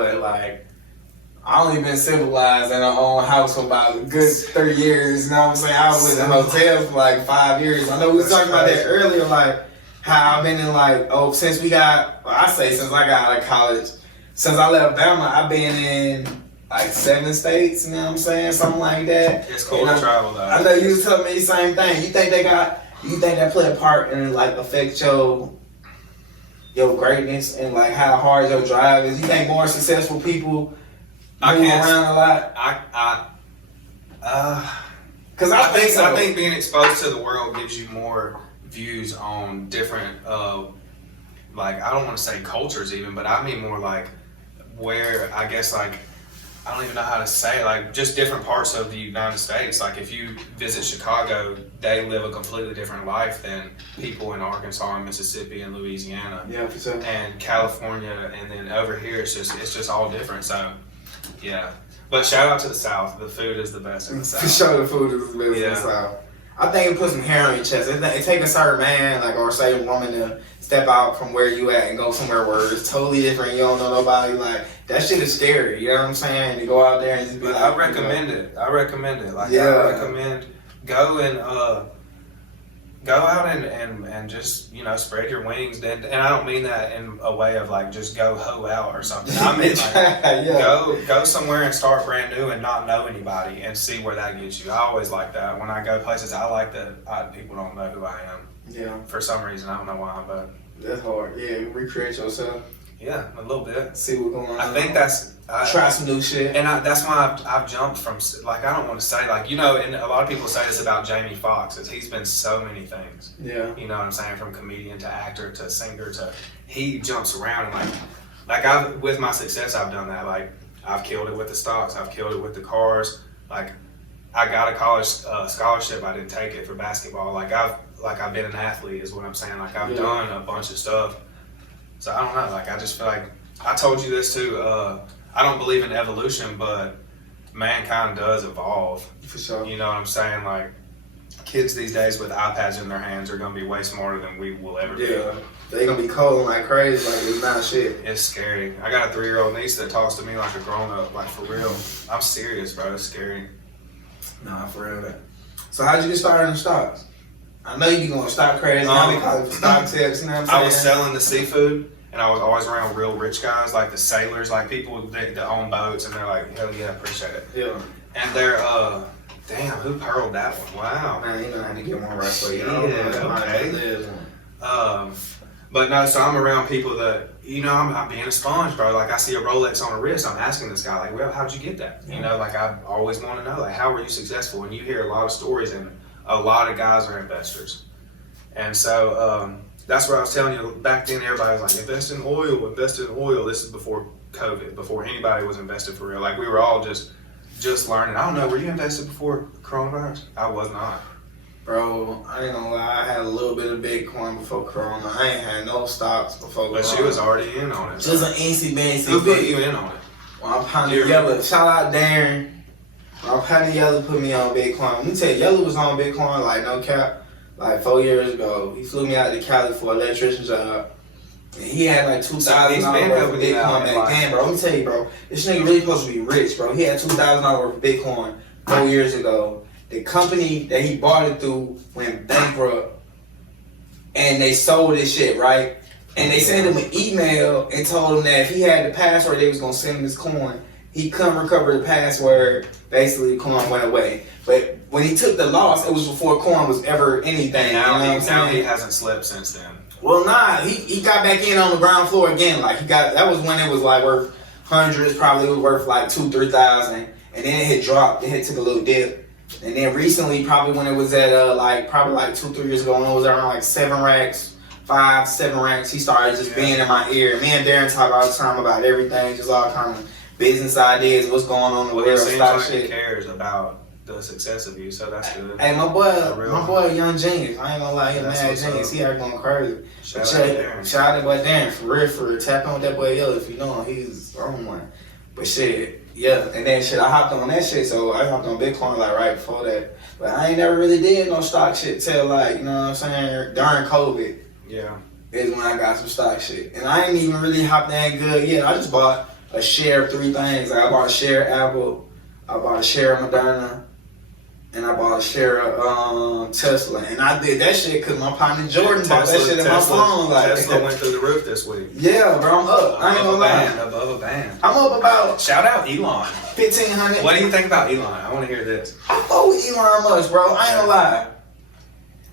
I only been civilized in our own house for about a good 30 years, you know what I'm saying? I was in hotels for like 5 years. I know we was talking about that earlier, like, how I've been in like, since I got out of college, since I left Bama, I've been in like 7 states, you know what I'm saying? Something like that. It's cool to travel though. I know you was telling me the same thing. You think that play a part in like affect your greatness and like how hard your drive is? You think more successful people move around a lot? I think being exposed to the world gives you more views on different, like, I don't want to say cultures even, but I mean more like where, I guess, like, I don't even know how to say, like, just different parts of the United States. Like, if you visit Chicago, they live a completely different life than people in Arkansas and Mississippi and Louisiana. Yeah, for sure. And California, and then over here, it's just all different. So, yeah. But shout out to the South. The food is the best in the South. For sure, the food is the best in the South. I think it puts some hair on your chest. It takes a certain man, like, or say a woman, to step out from where you at and go somewhere where it's totally different. You don't know nobody. Like, that shit is scary. You know what I'm saying? To go out there and just be like, I recommend it. Like, yeah. I recommend go out and just, you know, spread your wings. And I don't mean that in a way of like just go hoe out or something. I mean like go somewhere and start brand new and not know anybody and see where that gets you. I always like that. When I go places, I like that people don't know who I am. Yeah. For some reason, I don't know why, but that's hard. Yeah, recreate yourself. Yeah, a little bit. See what's going on. I think that's... try some new shit. And that's why I've jumped from... Like, I don't want to say, like, you know, and a lot of people say this about Jamie Foxx, is he's been so many things. Yeah. You know what I'm saying? From comedian to actor to singer to... He jumps around and, like with my success, I've done that. Like, I've killed it with the stocks. I've killed it with the cars. Like, I got a college scholarship. I didn't take it for basketball. I've been an athlete is what I'm saying. Like, I've done a bunch of stuff. So I don't know, like, I just feel like, I told you this too, I don't believe in evolution, but mankind does evolve. For sure. You know what I'm saying? Like, kids these days with iPads in their hands are gonna be way smarter than we will ever be. Yeah, they gonna be coding like crazy, like it's not shit. It's scary. I got a 3-year-old niece that talks to me like a grown-up, like for real. I'm serious, bro, it's scary. Nah, for real. So how'd you get started in stocks? I know you be going stock crazy. I be calling for stock tips, you know what I'm saying? I was selling the seafood, and I was always around real rich guys, like the sailors, like people that own boats, and they're like, hell yeah, appreciate it. Yeah. And they're, damn, who pearled that one? Wow. Man, you know how to get one right for you. Yeah, okay. But no, so I'm around people that, you know, I'm being a sponge, bro. Like, I see a Rolex on a wrist, I'm asking this guy, like, well, how'd you get that? You know, like, I always want to know, like, how were you successful? And you hear a lot of stories, and a lot of guys are investors. And so that's what I was telling you. Back then, everybody was like, invest in oil, invest in oil. This is before COVID, before anybody was invested for real. Like, we were all just learning. I don't know, were you invested before coronavirus? I was not. Bro, I ain't gonna lie, I had a little bit of Bitcoin before Corona. I ain't had no stocks before Corona. But she was already in on it. Just an easy bancy. Who put you in on it? Well, I'm Panda Yellow. Shout out Darren. Well, Panda Yellow put me on Bitcoin. Let me tell you, Yellow was on Bitcoin, like, no cap, like 4 years ago. He flew me out to Cali for an electrician job. And he had like $2,000 worth of Bitcoin back then, bro. Let me tell you, bro. This nigga really supposed to be rich, bro. He had $2,000 worth of Bitcoin 4 years ago. The company that he bought it through went bankrupt, and they sold this shit, right? And they sent him an email and told him that if he had the password, they was gonna send him his coin. He couldn't recover the password. Basically, coin went away. But when he took the loss, it was before coin was ever anything. Now he hasn't slept since then. Well, nah, he got back in on the ground floor again. Like, that was when it was like worth hundreds, probably it was worth like 2,000-3,000, and then it had dropped. It had took a little dip. And then recently, probably when it was at probably 2-3 years ago, when it was around like 7 racks, 5-7 racks, he started just being in my ear. Me and Darren talk all the time about everything, just all kind of business ideas, what's going on in the world, it seems like shit. He cares about the success of you, so that's good. Hey, my boy, young genius. I ain't gonna lie, he's mad genius. He out going crazy. Shout out to boy Darren, for real, tap on with that boy Yellow if you know him. He's on one. But shit. Yeah, and then I hopped on that shit, so I hopped on Bitcoin like right before that. But I ain't never really did no stock shit till like, you know what I'm saying, during COVID. Yeah. Is when I got some stock shit. And I ain't even really hopped in good yet. I just bought a share of 3 things. Like, I bought a share of Apple, I bought a share of Moderna, and I bought a share of Tesla, and I did that shit because my partner Jordan bought that shit in my phone. Like Tesla went through the roof this week. Yeah, bro, I'm up. I ain't gonna lie. Above a band. I'm up about shout out Elon. 1,500. What do you think about Elon? I want to hear this. I fuck with Elon Musk, bro. I ain't gonna lie.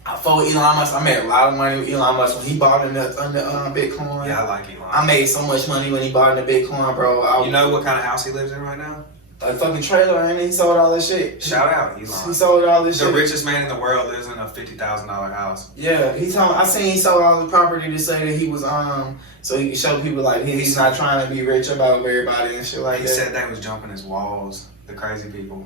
I fuck with Elon Musk. I made a lot of money with Elon Musk when he bought into Bitcoin. Yeah, I like Elon. I made so much money when he bought into Bitcoin, bro. You know what kind of house he lives in right now? A fucking trailer, and he sold all this shit. Shout out Elon. He sold all this shit. The richest man in the world lives in a $50,000 house. Yeah, I seen he sold all the property to say that he was so he could show people like he's not trying to be rich about everybody and shit like that. He said they was jumping his walls. The crazy people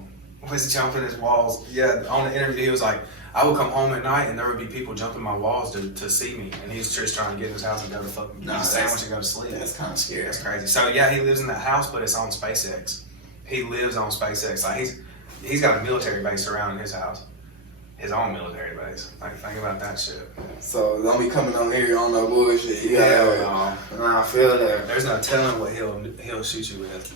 was jumping his walls. Yeah, on the interview he was like, I would come home at night and there would be people jumping my walls to see me, and he's just trying to get in his house and go to fucking eat a sandwich and go to sleep. That's kind of scary. That's crazy. So yeah, he lives in that house, but it's on SpaceX. He lives on SpaceX. Like he's got a military base around his house, his own military base. Like think about that shit. So don't be coming on here on no bullshit. Yeah, no, I feel that. There's no telling what he'll shoot you with.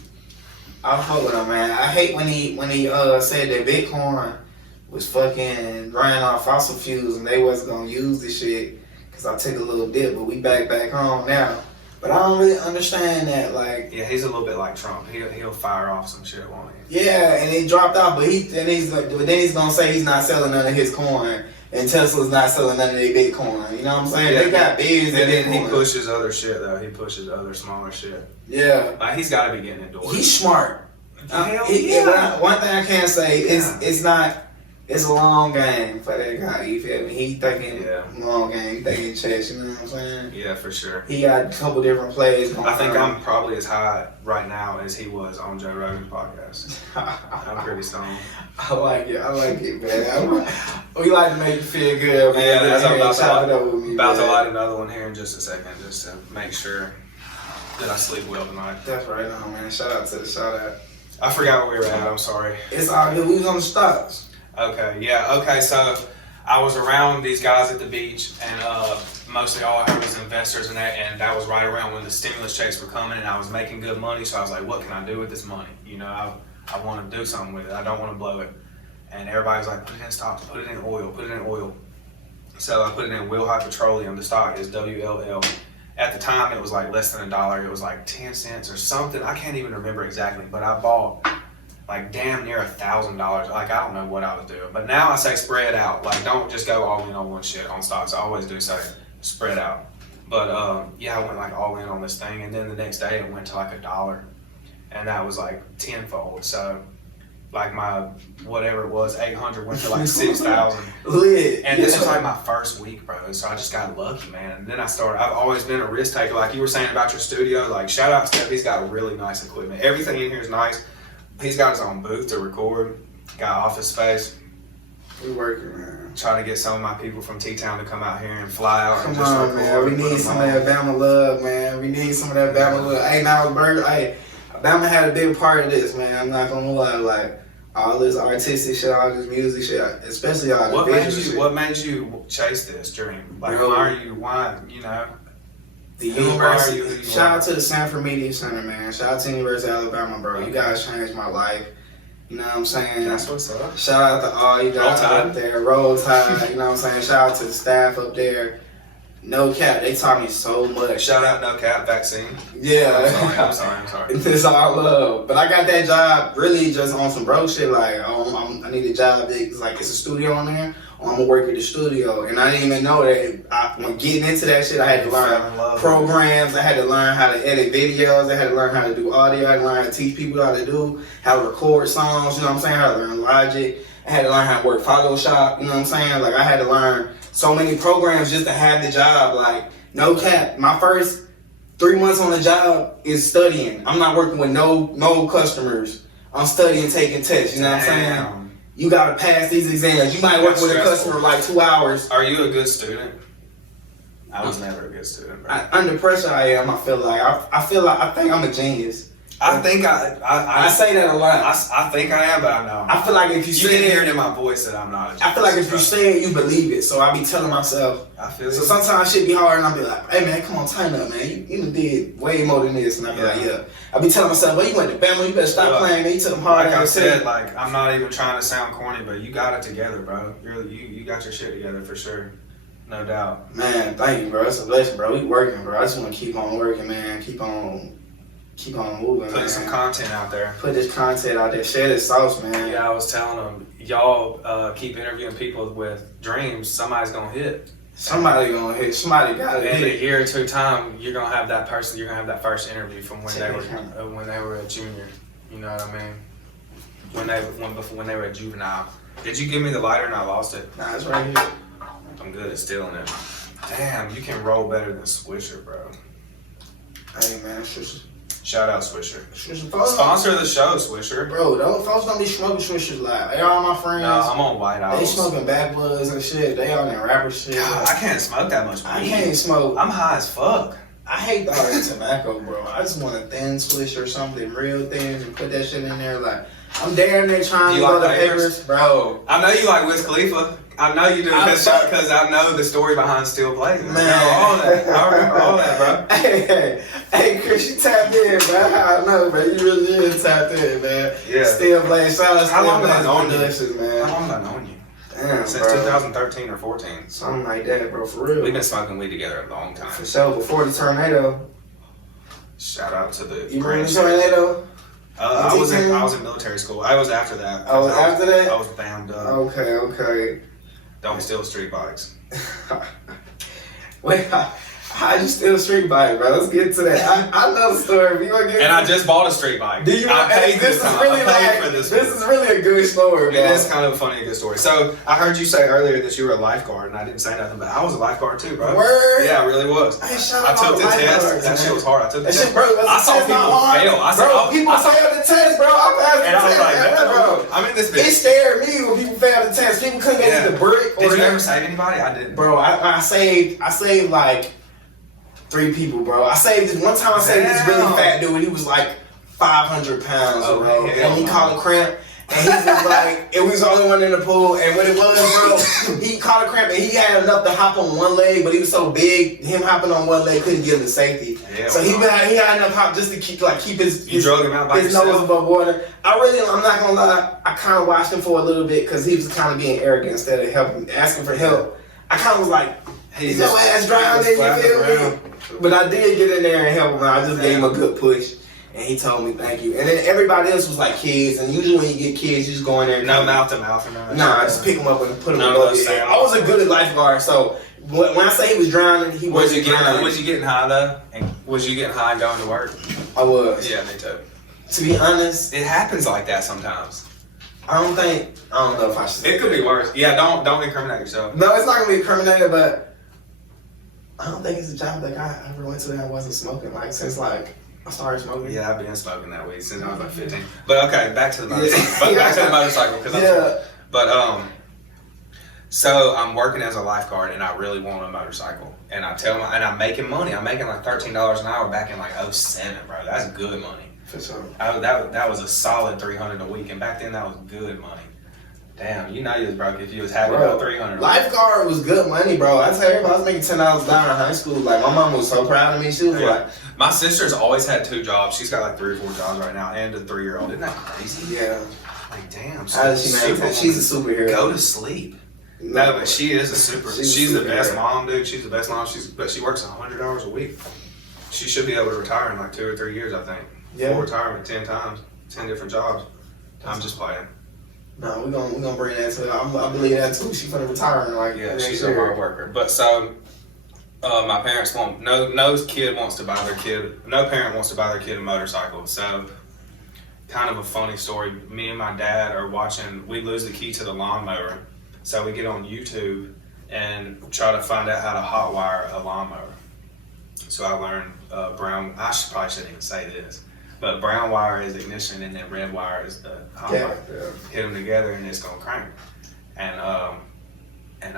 I fuck with him, man. I hate when he said that Bitcoin was fucking running off fossil fuels and they wasn't gonna use this shit because I took a little dip, but we back home now. But I don't really understand that, like. Yeah, he's a little bit like Trump. He'll fire off some shit, won't he? Yeah, and he dropped out, but then he's gonna say he's not selling none of his coin, and Tesla's not selling none of their Bitcoin. You know what I'm saying? Yeah, they got billions. And then he pushes other shit though. He pushes other smaller shit. Yeah, like he's got to be getting endorsed. He's smart. Hell yeah. One thing I can say is it's not. It's a long game for that guy, you feel me? He thinking long game, he thinking chess, you know what I'm saying? Yeah, for sure. He got a couple different plays going on. I think I'm probably as high right now as he was on Joe Rogan's podcast. I'm pretty stoned. I like it, man. We like to make you feel good, man. Yeah, that's about to light another one here in just a second, just to make sure that I sleep well tonight. That's right on, man. Shout out to the shout out. I forgot where we were at, I'm sorry. It's all good. We was on the stocks. Okay, so I was around these guys at the beach, and mostly all I heard was investors and that was right around when the stimulus checks were coming, and I was making good money, so I was like, what can I do with this money? You know, I want to do something with it. I don't want to blow it. And everybody's like, put it in stocks, put it in oil. So I put it in Will High Petroleum. The stock is WLL. At the time, it was like less than $1. It was like 10 cents or something. I can't even remember exactly, but I bought like damn near $1,000. Like I don't know what I was doing, but now I say spread out. Like don't just go all in on one shit on stocks. I always do say spread out. But yeah, I went like all in on this thing, and then the next day it went to like $1, and that was like tenfold. So like my whatever it was, 800 went to like 6,000. And this was like my first week, bro. So I just got lucky, man. And then I've always been a risk taker. Like you were saying about your studio, like shout out Steph. He's got really nice equipment. Everything in here is nice. He's got his own booth to record, got office space. We working, man. Trying to get some of my people from T-Town to come out here and fly out and just record. Man. We need some of that Bama love, man. We need some of that Bama love. Hey, now, Bama had a big part of this, man. I'm not gonna lie. Like, all this artistic shit, all this music shit, especially all the visual shit. What made you chase this dream? Like, why, you know? The university. Shout out to the Sanford Media Center, man. Shout out to University of Alabama, bro. You guys changed my life. You know what I'm saying? That's what's up. Shout out to all you guys up there. Roll Tide. You know what I'm saying? Shout out to the staff up there. No Cap, they taught me so much. Shout out No Cap vaccine. Yeah. I'm sorry. It's all love. But I got that job really just on some bro shit. Like, I need a job it's like it's a studio on there. I'm gonna work at the studio, and I didn't even know that. When getting into that shit, I had to learn programs. I had to learn how to edit videos. I had to learn how to do audio. I had to learn how to teach people how to record songs. You know what I'm saying? How to learn Logic. I had to learn how to work Photoshop. You know what I'm saying? Like I had to learn so many programs just to have the job. Like no cap, my first 3 months on the job is studying. I'm not working with no customers. I'm studying, taking tests. You know what I'm saying? You gotta pass these exams. You might work with a customer like 2 hours. Are you a good student? I was never a good student, bro. Under pressure, I am. I feel like I think I'm a genius. I think I say that a lot. I think I am, but I know. I feel like if you You say can it, hear it in my voice that I'm not a genius. I feel like if you say it, you believe it. So I be telling myself. I feel So it. sometimes shit be hard, and I be like, "Hey man, come on, tighten up, man. You done did way more than this." And I be like, "Yeah." I be telling myself, "Well, you went to Bama. You better stop playing." Man, you took them hard. Like I said, like I'm not even trying to sound corny, but you got it together, bro. You got your shit together for sure, no doubt. Man, thank you, bro. It's a blessing, bro. We working, bro. I just want to keep on working, man. Keep on moving, Putting man. some content out there. Put this content out there. Share this sauce, man. Yeah, I was telling them, y'all keep interviewing people with dreams. Somebody's gonna hit. Somebody gonna hit. Somebody got to In a hit. year or two time, you're gonna have that person. You're gonna have that first interview from when they were a junior. You know what I mean? When they were a juvenile. Did you give me the lighter and I lost it? Nah, it's right here. I'm good at stealing it. Damn, you can roll better than Swisher, bro. Hey man, Swisher. Shout out Swisher. Folks, Sponsor of the show, Swisher. bro, folks don't be smoking Swishers like. They all my friends. No, I'm on White Owls. They smoking backwoods and shit. They on that rapper shit. God, I can't smoke that much weed. I can't smoke. I'm high as fuck. I hate all that tobacco, bro. I just want a thin Swish or something real thin and put that shit in there. Like, I'm damn near trying to go to papers, bro. I know you like Wiz Khalifa. I know you do because I know the story behind Still Blazing. Man. I know all that. I remember all that, bro. Hey, Chris, you tapped in, bro. I know, bro. You really is tapped in, man. Yeah. Still Blazing. Shout out How long have I known you? man. How long have I known you? Damn, Since bro. 2013 or 14. Something like that, bro. For real. We've been smoking weed together a long time. For sure. Before the tornado. Shout out to the. You remember the tornado? I was in military school. I was after that. Oh, after that? I was bammed up. Okay. Don't steal street bikes. Wait, how'd you steal a street bike, bro? Let's get to that. I know the story. You wanna get And I just bought a street bike. Do you? I paid This this is time. really I paid like for this. this is really a good story, bro. It is kind of a funny, good story. So I heard you say earlier that you were a lifeguard, and I didn't say nothing, but I was a lifeguard too, bro. Word? Yeah, I really was. Hey, shout I out took all the lifeguards, test. That man. shit was hard. I took the That test. shit, bro. I saw people fail. I said, bro, people fail the test, bro. I passed the and I was test, like, man, bro. I'm in this It bitch. scared me when people failed the test. People couldn't get to the brick. Did you the- ever save anybody? I didn't. Bro, I saved like 3 people, bro. I saved this one time. I saved this really fat dude. He was like 500 pounds, bro. And he caught a cramp. And he was like, and we was the only one in the pool. And what it was, bro, he caught a cramp and he had enough to hop on one leg, but he was so big, him hopping on one leg couldn't give him the safety. Yeah, so he had enough hop just to keep his drug him out by his yourself? nose above water. I'm not gonna lie, I kind of watched him for a little bit because he was kind of being arrogant instead of helping, asking for help. I kind of was like, he's your ass drowning, you feel me? But I did get in there and help him. I just gave him a good push. And he told me thank you. And then everybody else was like kids. And usually when you get kids, you just go in there. No mouth to mouth or nothing. Nah, I just pick them up and put them None in of those the sounds. I was a good lifeguard. So when I say he was drowning, he Was you wasn't drowning. getting high though? And was you getting high and going to work? I was. Yeah, me too. To be honest, It happens like that sometimes. I don't know if I should. It could be worse. Yeah, don't incriminate yourself. No, it's not gonna be incriminated, but I don't think it's a job that I ever went to that I wasn't smoking. Like since like I started smoking. Yeah, I've been smoking that weed since I was like 15. But okay, back to the motorcycle. Back to the motorcycle because so I'm working as a lifeguard and I really want a motorcycle. And I'm making money. I'm making like $13 an hour back in like 07, bro. That's good money. For sure. That was a solid $300 a week, and back then that was good money. Damn, you know you was broke if you was happy about $300. Lifeguard was good money, bro. I tell you, I was making $10 an hour in high school. Like my mom was so proud of me. She was like, my sister's always had 2 jobs. She's got like 3 or 4 jobs right now, and a 3-year-old. Isn't that crazy? yeah. Like damn. How does she make that? She's a superhero. Go to sleep. No, but she is a super. She's the best mom, dude. She's the best mom. But she works 100 hours a week. She should be able to retire in like 2 or 3 years, I think. Yeah. Full retirement 10 times, 10 different jobs. I'm just playing. No, we're gonna bring that to. I believe that too. She's gonna retire in like She's a hard worker. But so, my parents won't. No parent wants to buy their kid a motorcycle. So, kind of a funny story. Me and my dad are watching. We lose the key to the lawnmower, so we get on YouTube and try to find out how to hotwire a lawnmower. So I learned brown. Probably shouldn't even say this, but brown wire is ignition, and then red wire is the hot wire. Hit them together, and it's gonna crank. And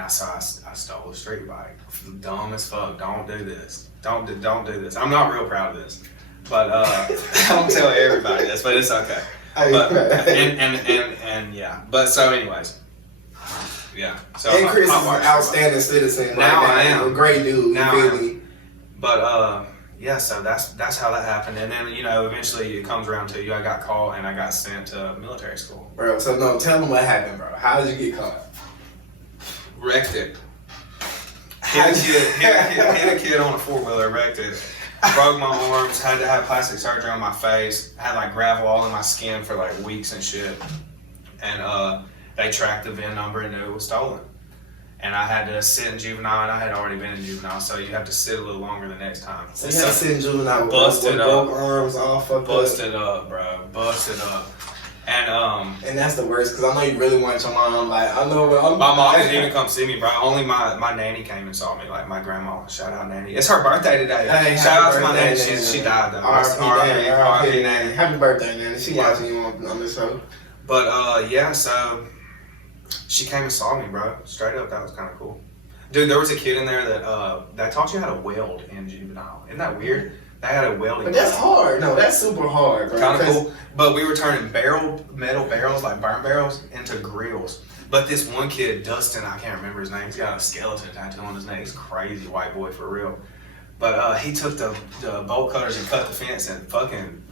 I stole a street bike. Dumb as fuck. Don't do this. Don't do this. I'm not real proud of this. But I don't tell everybody this, but it's okay. But and yeah. But so anyways. Yeah. So and Chris is an outstanding citizen. Now right I am a great dude. Now You feel me? But yeah, so that's how that happened, and then eventually it comes around to I got caught and I got sent to military school. Bro, so no, tell them what happened, bro. How did you get caught? Wrecked it. Hit a kid on a 4-wheeler, wrecked it. Broke my arms, had to have plastic surgery on my face, had like gravel all in my skin for like weeks and shit. And they tracked the VIN number and knew it was stolen. And I had to sit in juvenile, and I had already been in juvenile, so you have to sit a little longer the next time. So you had to sit in juvenile with busted up, broke arms, all fucked busted up, bro, busted up. And that's the worst, because I know you really want your mom. Like, I know my mom didn't even come see me, bro. Only my nanny came and saw me, like my grandma. Shout out nanny. It's her birthday today. Hey, shout out to my nanny. nanny. She died though. R.I.P. nanny. Happy birthday, nanny. She watching you on this show. But yeah, so she came and saw me, bro. Straight up, that was kind of cool. Dude, there was a kid in there that taught you how to weld in juvenile. Isn't that weird? They had a welding. But that's hard. No, that's super hard, bro. Kind of cool. But we were turning metal barrels, like burn barrels, into grills. But this one kid, Dustin, I can't remember his name. He's got a skeleton tattoo on his neck. He's a crazy white boy for real. But he took the bolt cutters and cut the fence and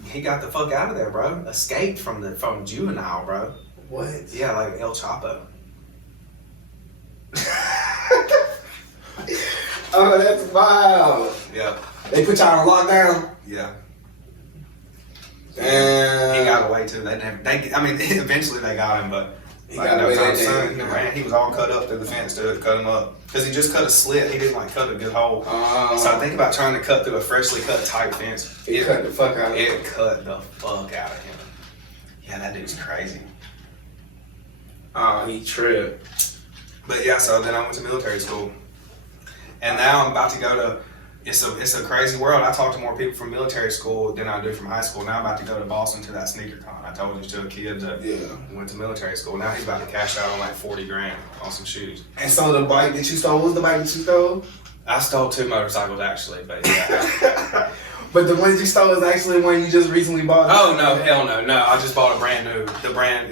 he got the fuck out of there, bro. Escaped from juvenile, bro. What? Yeah, like El Chapo. Oh, that's wild. Yeah. They put y'all on lockdown? Yeah. Damn. He got away too. Eventually they got him, but he got away that day. He was all cut up through the fence to cut him up. Because he just cut a slit. He didn't cut a good hole. So I think about trying to cut through a freshly cut tight fence. It cut the fuck out of him. It cut the fuck out of him. Yeah, that dude's crazy. Oh, he tripped. But yeah, so then I went to military school. And now I'm about to go to, it's a crazy world. I talk to more people from military school than I do from high school. Now I'm about to go to Boston to that sneaker con. I told you, to a kid that went to military school. Now he's about to cash out on like 40 grand on some shoes. And so the bike that you stole, what was the bike that you stole? I stole 2 motorcycles actually, but yeah. But the ones you stole is actually one you just recently bought? Oh no, hell no. No, I just bought a brand new,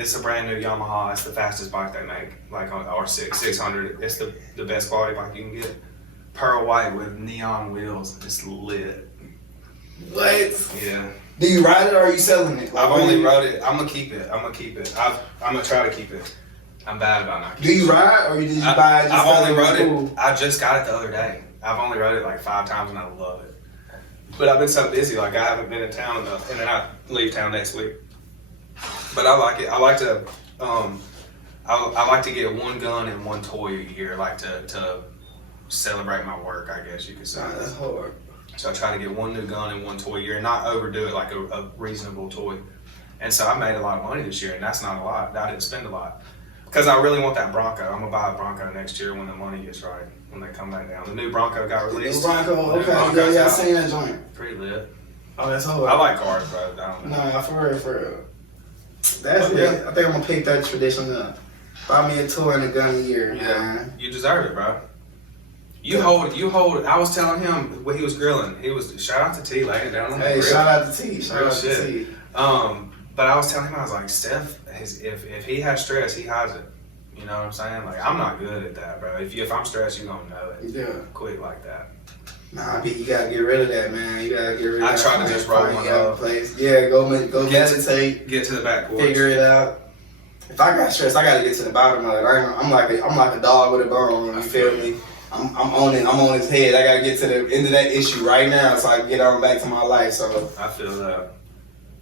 it's a brand new Yamaha. It's the fastest bike they make, like on R6, 600. It's the best quality bike you can get. Pearl white with neon wheels. It's lit. What? Yeah. Do you ride it or are you selling it? I've only rode it. I'm gonna keep it. I'm gonna try to keep it. I'm bad about not keeping it. Do you ride or did you buy it? I've only rode it. I just got it the other day. I've only rode it like 5 times and I love it. But I've been so busy, like I haven't been in town enough, and then I leave town next week. But I like it. I like to, I like to get 1 gun and 1 toy a year, like to celebrate my work, I guess you could say. That's hard. So I try to get 1 new gun and 1 toy a year, and not overdo it, like a reasonable toy. And so I made a lot of money this year, and that's not a lot. I didn't spend a lot. Because I really want that Bronco. I'm going to buy a Bronco next year when the money gets right, when they come back down. The new Bronco got released. The Bronco, okay. Yeah, I seen that joint. Pretty lit. Oh, that's hard. I like cars, bro. I don't know. Nah, for real. That's it. I think I'm going to pick that tradition up. Buy me a toy and a gun a year, man. You deserve it, bro. You hold. I was telling him when he was grilling. Shout out to T laying down on the grill. Hey, shout out to T. Shout out to T. But I was telling him, I was like, Steph, if he has stress, he hides it. You know what I'm saying? Like, I'm not good at that, bro. If I'm stressed, you're gonna know it. Yeah. Quick like that. Nah, you gotta get rid of that, man. You gotta get rid of that. I try to just roll one up. Yeah, go meditate. Get to the back porch. Figure it out. If I got stressed, I gotta get to the bottom of it. I'm like a dog with a bone. You feel me? I'm on his head. I gotta get to the end of that issue right now so I can get on back to my life. So I feel that.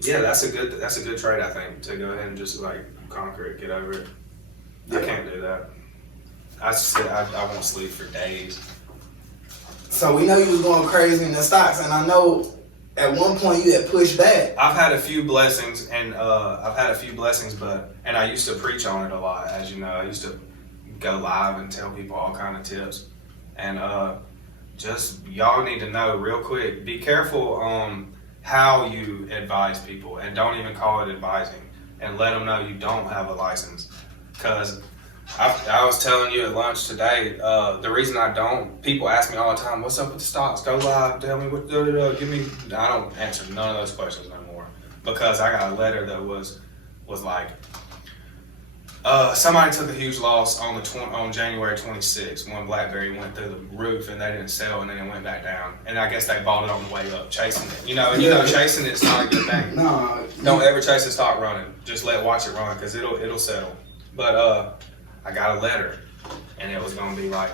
Yeah, that's a good trait, I think, to go ahead and just like conquer it, get over it. Yeah. I can't do that. I won't sleep for days. So we know you was going crazy in the stocks, and I know at one point you had pushed back. I've had a few blessings, and I used to preach on it a lot, as you know. I used to go live and tell people all kind of tips, and just y'all need to know real quick. Be careful on how you advise people, and don't even call it advising, and let them know you don't have a license, because I was telling you at lunch today, the reason I don't, people ask me all the time, what's up with the stocks? Go live, tell me what, give me, I don't answer none of those questions no more. Because I got a letter that was like, somebody took a huge loss on January 26th when BlackBerry went through the roof and they didn't sell and then it went back down. And I guess they bought it on the way up, chasing it. And chasing it's not a good thing. No. Don't ever chase a stock running. Just watch it run because it'll settle. But I got a letter, and it was gonna be like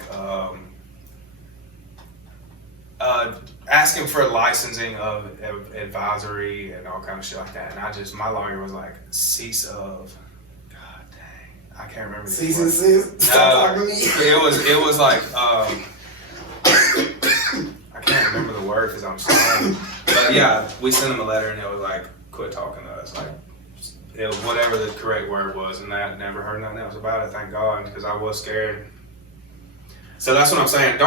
asking for licensing of advisory and all kind of shit like that. And my lawyer was like, cease of, God dang, I can't remember. Cease and desist. Stop talking to me. It was like I can't remember the word because I'm sorry. But yeah, we sent him a letter, and it was like, quit talking to us, like. Whatever the correct word was, and I never heard nothing else about it, thank God, because I was scared. So that's what I'm saying.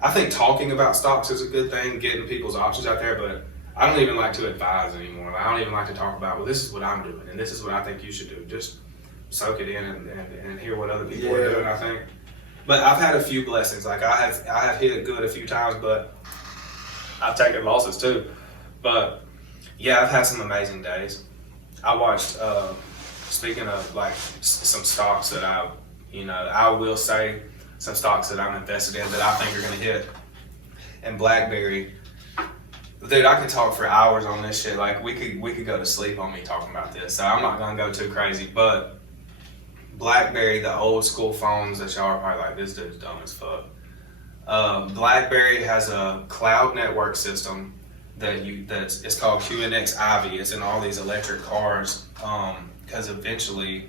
I think talking about stocks is a good thing, getting people's options out there, but I don't even like to advise anymore. I don't even like to talk about, well, this is what I'm doing, and this is what I think you should do. Just soak it in and hear what other people are doing, I think. But I've had a few blessings. Like, I have hit it good a few times, but I've taken losses too. But yeah, I've had some amazing days. I watched, speaking of like some stocks that I will say some stocks that I'm invested in that I think are going to hit. And BlackBerry, dude, I could talk for hours on this shit. Like we could go to sleep on me talking about this. So I'm not going to go too crazy. But BlackBerry, the old school phones that y'all are probably like, this dude's dumb as fuck. BlackBerry has a cloud network system it's called QNX Ivy. It's in all these electric cars because eventually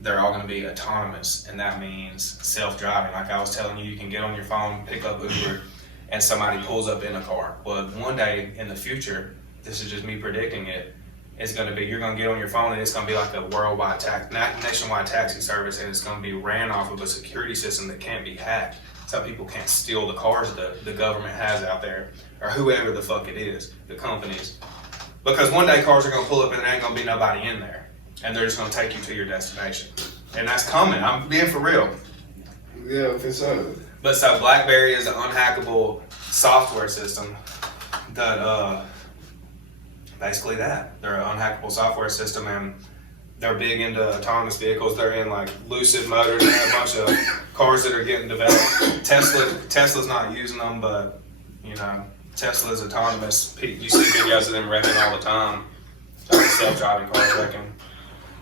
they're all going to be autonomous, and that means self-driving. Like I was telling you, you can get on your phone, pick up Uber, and somebody pulls up in a car. Well, one day in the future, this is just me predicting it, it's going to be, you're going to get on your phone and it's going to be like a worldwide nationwide taxi service, and it's going to be ran off of a security system that can't be hacked. So people can't steal the cars that the government has out there, or whoever the fuck it is, the companies. Because one day cars are gonna pull up and there ain't gonna be nobody in there, and they're just gonna take you to your destination. And that's coming, I'm being for real. Yeah, for sure. But so BlackBerry is an unhackable software system that, basically that. They're an unhackable software system, and they're big into autonomous vehicles. They're in like Lucid Motors and a bunch of cars that are getting developed. Tesla's not using them, but Tesla's autonomous. You see videos of them wrecking all the time. Like self-driving cars wrecking.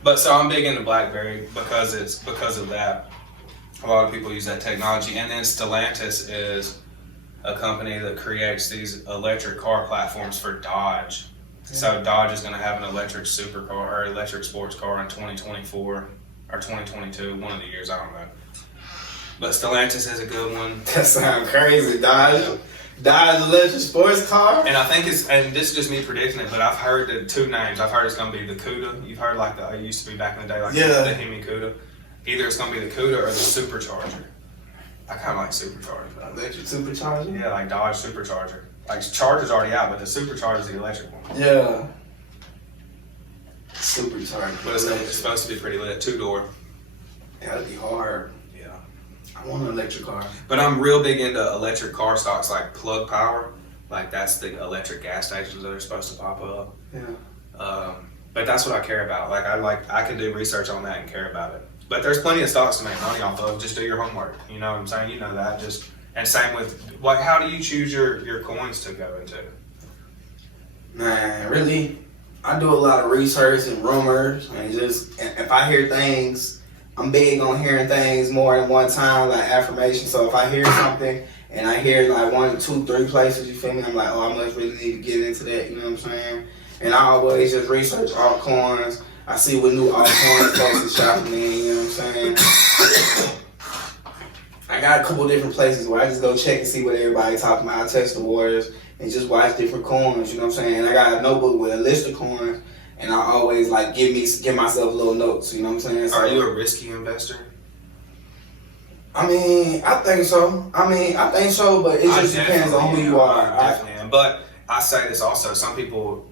But so I'm big into BlackBerry because of that. A lot of people use that technology. And then Stellantis is a company that creates these electric car platforms for Dodge. So Dodge is going to have an electric supercar or electric sports car in 2024 or 2022, one of the years, I don't know. But Stellantis is a good one. That sounds crazy, Dodge electric sports car. And I think and this is just me predicting it, but I've heard the two names. I've heard it's going to be the Cuda. You've heard like it used to be back in the day, like the Hemi Cuda. Either it's going to be the Cuda or the Supercharger. I kind of like Supercharger. Electric Supercharger? Yeah, like Dodge Supercharger. Like Charger's already out, but the Supercharger's the electric one. Yeah. Supercharger. But it's supposed to be pretty lit. 2-door. That'd be hard. Yeah. I want an electric car. But I'm real big into electric car stocks like Plug Power. Like that's the electric gas stations that are supposed to pop up. Yeah. But that's what I care about. I can do research on that and care about it. But there's plenty of stocks to make money off of. Just do your homework. You know what I'm saying? You know that. And same with, like, how do you choose your coins to go into? Man, really, I do a lot of research and rumors, and if I hear things, I'm big on hearing things more than one time, like affirmation. So if I hear something and I hear like 1, 2, 3 places, you feel me? I'm like, oh, I must really need to get into that. You know what I'm saying? And I always just research altcoins. I see what new altcoins folks are shopping in. You know what I'm saying? I got a couple different places where I just go check and see what everybody talking about. I test the waters and just watch different coins, you know what I'm saying? And I got a notebook with a list of coins, and I always like give myself little notes, you know what I'm saying? So, are you a risky investor? I mean, I think so, but it just depends on who you are. I definitely am. But I say this also, some people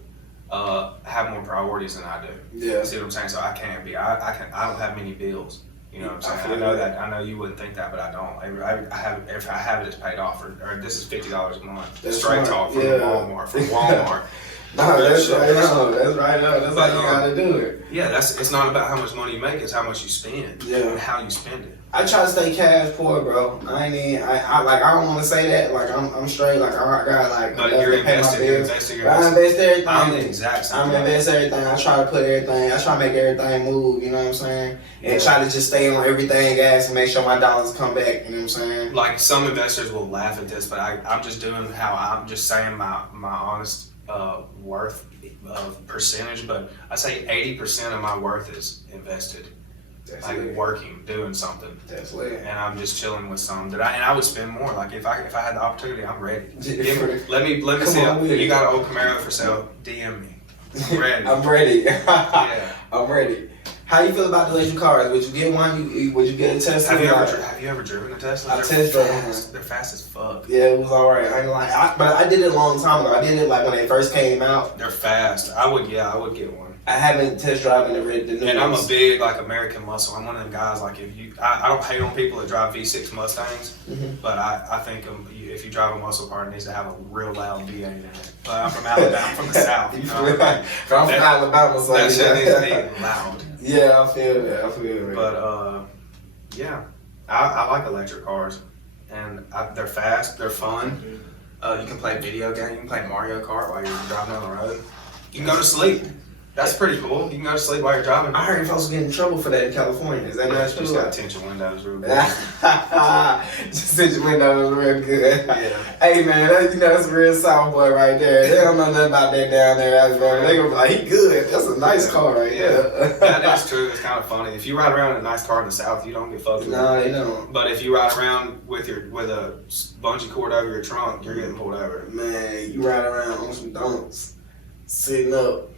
have more priorities than I do. Yeah. You see what I'm saying? So I can't be. I don't have many bills. You know what I'm saying? I know that. I know you wouldn't think that, but I don't. I have. If I have it, it's paid off, or this is $50 a month. That's straight smart. talk from Yeah. Walmart. From Walmart. No, that's right. No, that's right. No, that's how you gotta do it. Yeah, it's not about how much money you make; it's how much you spend. Yeah. And how you spend it. I try to stay cash poor, bro. I don't want to say that. Like I'm straight. Like I got like. But you're invested. You're investing. I invest everything. I'm the exact same. I invest everything. I try to put everything. I try to make everything move. You know what I'm saying? And try to just stay on everything gas and make sure my dollars come back. You know what I'm saying? Like some investors will laugh at this, but I'm just doing how I'm just saying my honest worth of percentage. But I say 80% of my worth is invested. That's like lit. Working, doing something. That's lit. And I'm just chilling with some that I would spend more. Like if I had the opportunity, I'm ready. Let me see. You got an old Camaro for sale? DM me. I'm ready. I'm ready. Yeah. I'm ready. How you feel about the electric cars? Would you get one? Would you get a Tesla? Have you ever driven a Tesla? I test drove one. They're fast as fuck. Yeah, it was alright. I ain't like, but I did it a long time ago. I did it like when they first came out. They're fast. I would get one. I haven't test driven the new And ones. I'm a big like American muscle. I'm one of them guys like I don't hate on people that drive V6 Mustangs, but I think if you drive a muscle car, it needs to have a real loud V8 in it. But I'm from Alabama. I'm from the South. You know, I'm from Alabama, so that shit needs to be loud. Yeah, I feel that. But yeah, I like electric cars, and they're fast. They're fun. You can play video games. You can play Mario Kart while you're driving down the road. You can go to sleep. That's pretty cool. You can go to sleep while you're driving. I heard folks getting in trouble for that in California. Is that not true? Just got tinted windows real good. Just tinted windows real good. Yeah. Hey man, that's a real South boy right there. They don't know nothing about that down there. They gonna be like, he good. That's a nice car right there. That is true. It's kind of funny. If you ride around in a nice car in the South, you don't get fucked with. No, they don't. But if you ride around with a bungee cord over your trunk, you're getting pulled over. Man, you ride around on some don'ts, sitting up.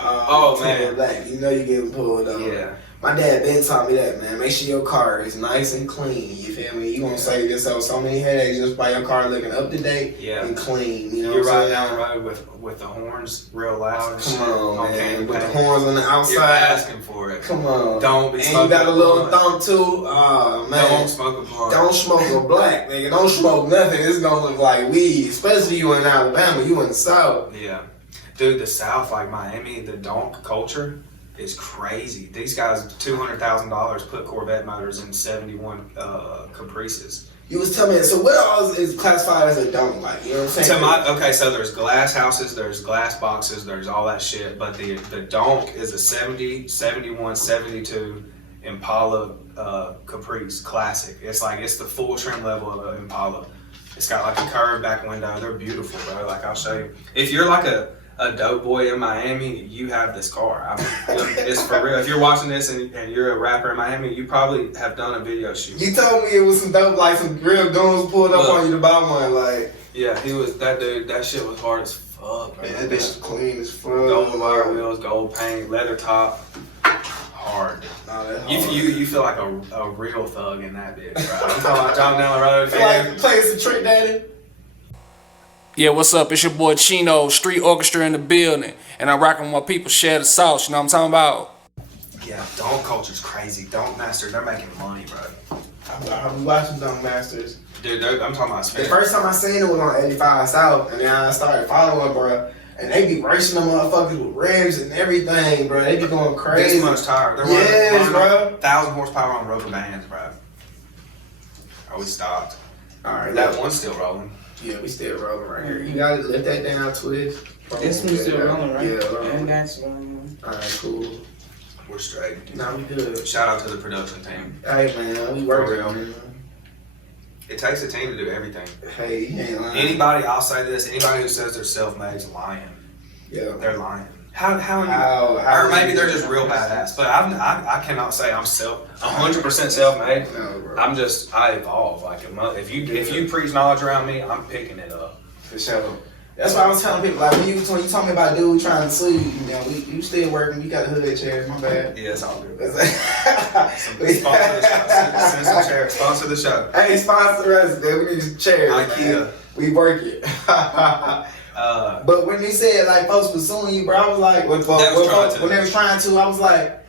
Oh man, black. You know you getting pulled over. Yeah. My dad been taught me that, man. Make sure your car is nice and clean. You feel me? You gonna save yourself so many headaches just by your car looking up to date and clean. You know you what I'm ride saying? down the road with the horns real loud. And Come shit. on, man. With the paint. horns on the outside. You're asking for it. Come on. Don't be and smoking. You got a little blunt. thumb too. Man. Don't smoke a blunt. Don't smoke a black, nigga. Don't smoke nothing. It's gonna look like weed. Especially you in Alabama. You in the South. Yeah. Dude, the South, like Miami, the donk culture is crazy. These guys, $200,000 put Corvette motors in 71 Caprices. You was telling me, so what all is classified as a donk, like, you know what I'm saying? Okay, so there's glass houses, there's glass boxes, there's all that shit, but the donk is a 70, 71, 72 Impala Caprice Classic. It's the full trim level of an Impala. It's got like a curved back window. They're beautiful, bro. Like, I'll show you. If you're like a dope boy in Miami, you have this car. It's for real. If you're watching this and you're a rapper in Miami, you probably have done a video shoot. You told me it was some dope, like some real goons pulled up on you to buy one, like. Yeah, he was that dude. That shit was hard as fuck. Man, that bitch is clean as fuck. Gold wire wheels, gold paint, leather top. Hard. You feel like a real thug in that bitch, bro. I'm talking about driving down the road. Like playing some Trick Daddy. Yeah, what's up? It's your boy Chino, Street Orchestra in the building. And I'm rocking with my people, Share the Sauce, you know what I'm talking about? Yeah, donk culture's crazy. Donk Masters, they're making money, bro. I'm watching Donk Masters. Dude, I'm talking about The first time I seen it was on 85 South, and then I started following, bro. And they be racing them motherfuckers with rims and everything, bro. They be going crazy. This much tire. They're Yes, bro. 1,000 horsepower on rubber bands, bro. Oh, we stopped. Alright, That one's still rolling. Yeah, we still rolling right here. You gotta lift that down, twist. This one's still rolling, right? Yeah, rolling. And that's rolling. Alright, cool. We're straight. Nah, we good. Shout out to the production team. Hey, man, we working real. on it. It takes a team to do everything. Hey, you ain't lying. Anybody, I'll say this, anybody who says they're self-made is lying. Yeah. They're lying. How or maybe they're just real badass. But I cannot say I'm 100% self-made. No, bro. I evolve. Like if you preach knowledge around me, I'm picking it up. For sure. That's why I was telling people, like, when you told me about dude trying to sue you, you know, you still working, you got a hood chair, my bad. Yeah, it's all good. Sponsor Sponsor the show. Send some chairs. Sponsor the show. Hey, sponsor us, dude. We need some chairs. IKEA. Man. We work it. But when they said, like, folks was suing you, bro, I was like, when they was trying to, I was like,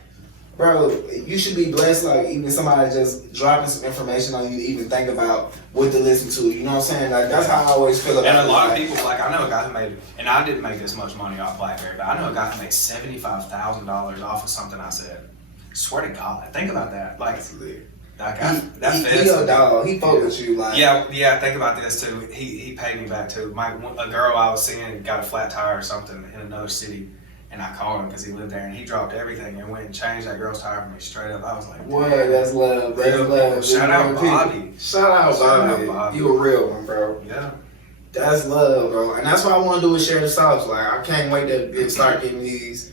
bro, you should be blessed. Like even somebody just dropping some information on you to even think about what to listen to. You know what I'm saying? Like that's how I always feel about it. And a lot of people, like I know a guy who made, and I didn't make this much money off BlackBerry, but I know a guy who made $75,000 off of something I said. Swear to God, think about that. Like, he your dog. He fuck with you. Like yeah. Think about this too. He paid me back too. A girl I was seeing got a flat tire or something in another city, and I called him because he lived there, and he dropped everything and went and changed that girl's tire for me straight up. I was like, what? That's love. That's love. Shout out Bobby. Shout out Bobby. You a real one, bro. Yeah. That's love, bro. And that's what I want to do is share the sauce. Like I can't wait to start getting these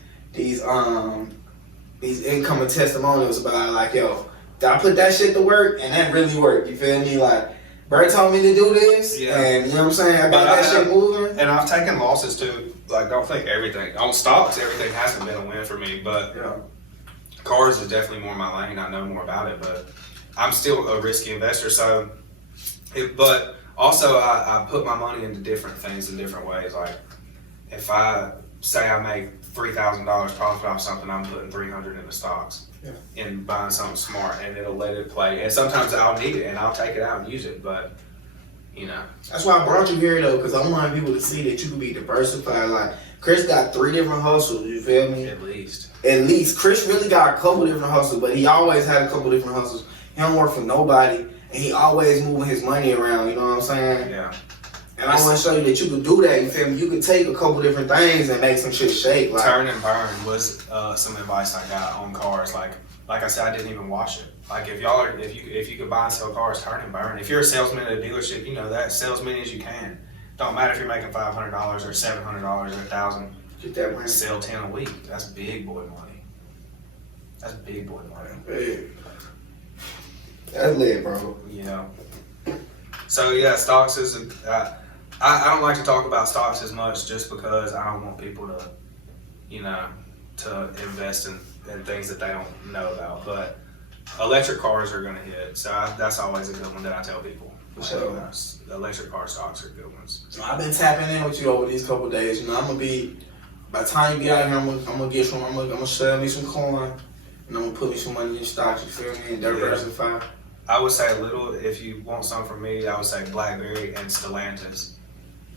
incoming testimonials about like, yo, I put that shit to work and that really worked. You feel me? Like, Bert told me to do this, and you know what I'm saying? I got that shit moving. And I've taken losses too. Like, don't think everything. On stocks, everything hasn't been a win for me, but cars is definitely more my lane. I know more about it, but I'm still a risky investor. So, but also I put my money into different things in different ways. Like, if I say I make $3,000 profit off something, I'm putting $300 into stocks. And buying something smart, and it'll let it play. And sometimes I'll need it, and I'll take it out and use it. But that's why I brought you here though, because I want people to see that you can be diversified. Like Chris got 3 different hustles. You feel me? At least Chris really got a couple different hustles, but he always had a couple different hustles. He don't work for nobody, and he always moving his money around. You know what I'm saying? Yeah. And I want to show you that you can do that. You feel me? You can take a couple different things and make some shit shake. Like, turn and burn was some advice I got on cars. Like I said, I didn't even wash it. Like if you could buy and sell cars, turn and burn. If you're a salesman at a dealership, you know that. Sell as many as you can. Don't matter if you're making $500 or $700 or $1,000. Get that money. Sell 10 a week. That's big boy money. That's big boy money. Hey. That's lit, bro. Yeah. So yeah, stocks is I don't like to talk about stocks as much just because I don't want people to, to invest in things that they don't know about. But electric cars are going to hit, so that's always a good one that I tell people. Sure. Electric car stocks are good ones. So I've been tapping in with you over these couple of days. I'm gonna be. By the time you get out here, I'm gonna get some. I'm gonna sell me some coin, and I'm gonna put me some money in stocks. You feel me? And diversify. I would say a little. If you want some from me, I would say BlackBerry and Stellantis.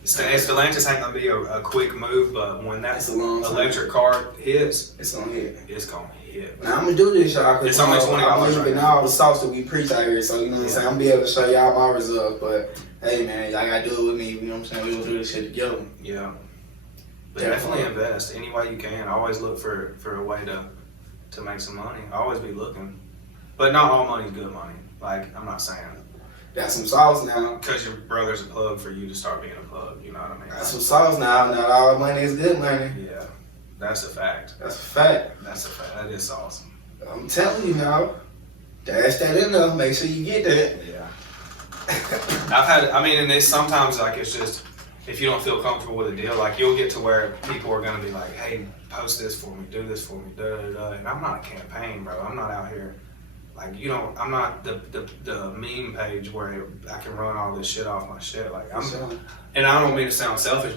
Stellantis ain't gonna be a quick move, but when that electric car hits, it's gonna hit. It's gonna hit. Now I'm gonna do this, y'all. It's only $20 I'm right looking at all the sauce that we preach out here, so you know what I'm saying. I'm gonna be able to show y'all my results, but hey, man, y'all gotta do it with me. You know what I'm saying? We gonna do this shit together. Yeah. But definitely invest any way you can. Always look for a way to make some money. Always be looking, but not all money's good money. Like I'm not saying. That's some sauce now. Because your brother's a plug for you to start being a plug, you know what I mean? That's some sauce now. Not all money is good money. Yeah, that's a fact. That's a fact. That's a fact. That is awesome. I'm telling you now. Dash that in there. Make sure you get that. Yeah. And it's sometimes like it's just, if you don't feel comfortable with a deal, like you'll get to where people are going to be like, hey, post this for me, do this for me, da-da-da. And I'm not a campaign, bro. I'm not out here. Like, I'm not the meme page where I can run all this shit off my shit. Like, and I don't mean to sound selfish,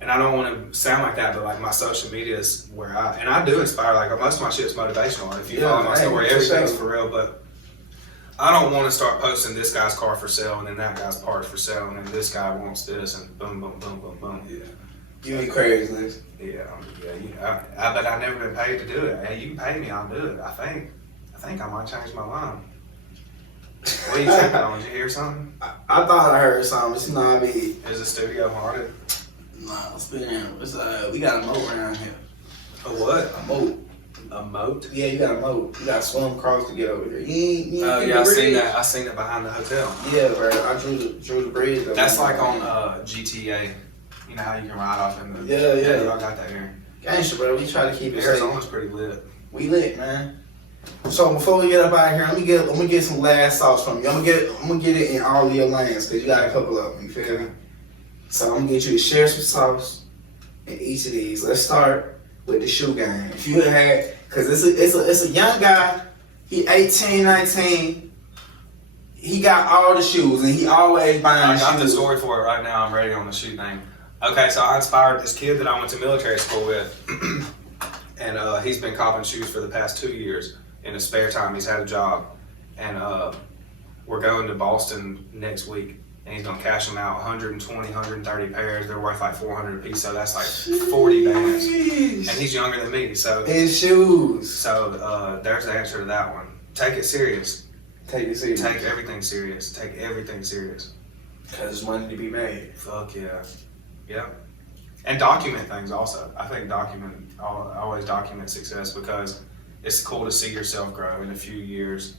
and I don't want to sound like that, but like my social media is where I do inspire. Like most of my shit's motivational. If you follow my story, everything's for real. But I don't want to start posting this guy's car for sale and then that guy's parts for sale and then this guy wants this and boom, boom, boom, boom, boom. Yeah. You ain't crazy, Liz. But I've never been paid to do it. Hey, you can pay me, I'll do it. I think I might change my mind. What are you thinking on? Did you hear something? I thought I heard something. But I mean, is the studio haunted? Nah, we got a moat around here. A what? A moat. A moat? Yeah, you got a moat. You got to swim across to get over here. I seen that. I seen it behind the hotel. Yeah, bro. I drew the bridge. That's like on GTA. You know how you can ride off in the. Yeah. Y'all got that here. Gangsta, bro. We try to keep it safe. Arizona's pretty lit. We lit, man. So before we get up out of here, I'm gonna get some last sauce from you. I'm gonna get it in all of your lanes because you got a couple of them. You feel me? So I'm gonna get you to share some sauce in each of these. Let's start with the shoe game. If you had, cause it's a young guy. He 18, 19. He got all the shoes and he always buying I got shoes. the story for it right now. I'm ready on the shoe thing. Okay, so I inspired this kid that I went to military school with. and he's been copping shoes for the past 2 years. In his spare time, he's had a job, and we're going to Boston next week, and he's gonna cash them out 120, 130 pairs. They're worth like 400 a piece, so that's like 40 bands. And he's younger than me, so his shoes. So there's the answer to that one. Take it serious. Take it serious. Take everything serious. Take everything serious. Because there's money to be made. Fuck yeah. Yeah. And document things also. I think always document success, because it's cool to see yourself grow in a few years.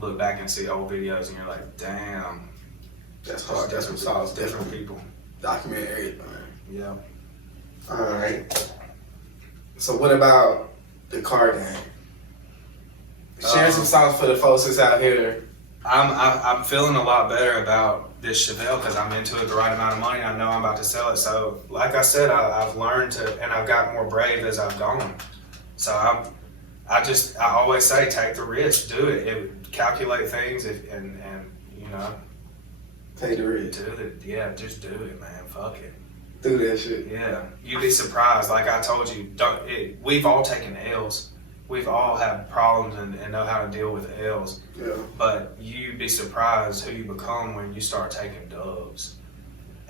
Look back and see old videos and you're like, damn. That's hard. That's what solves different people. Document everything. Yeah. Alright. So what about the car game? Share some songs for the folks that's out here. I'm feeling a lot better about this Chevelle because I'm into it the right amount of money. I know I'm about to sell it. So like I said, I've learned to, and I've got more brave as I've gone. So I always say, take the risk, do it. Calculate things, and you know, take the risk. Do it. Yeah, just do it, man. Fuck it. Do that shit. Yeah, you'd be surprised. Like I told you, we've all taken L's. We've all had problems and know how to deal with L's. Yeah. But you'd be surprised who you become when you start taking dubs.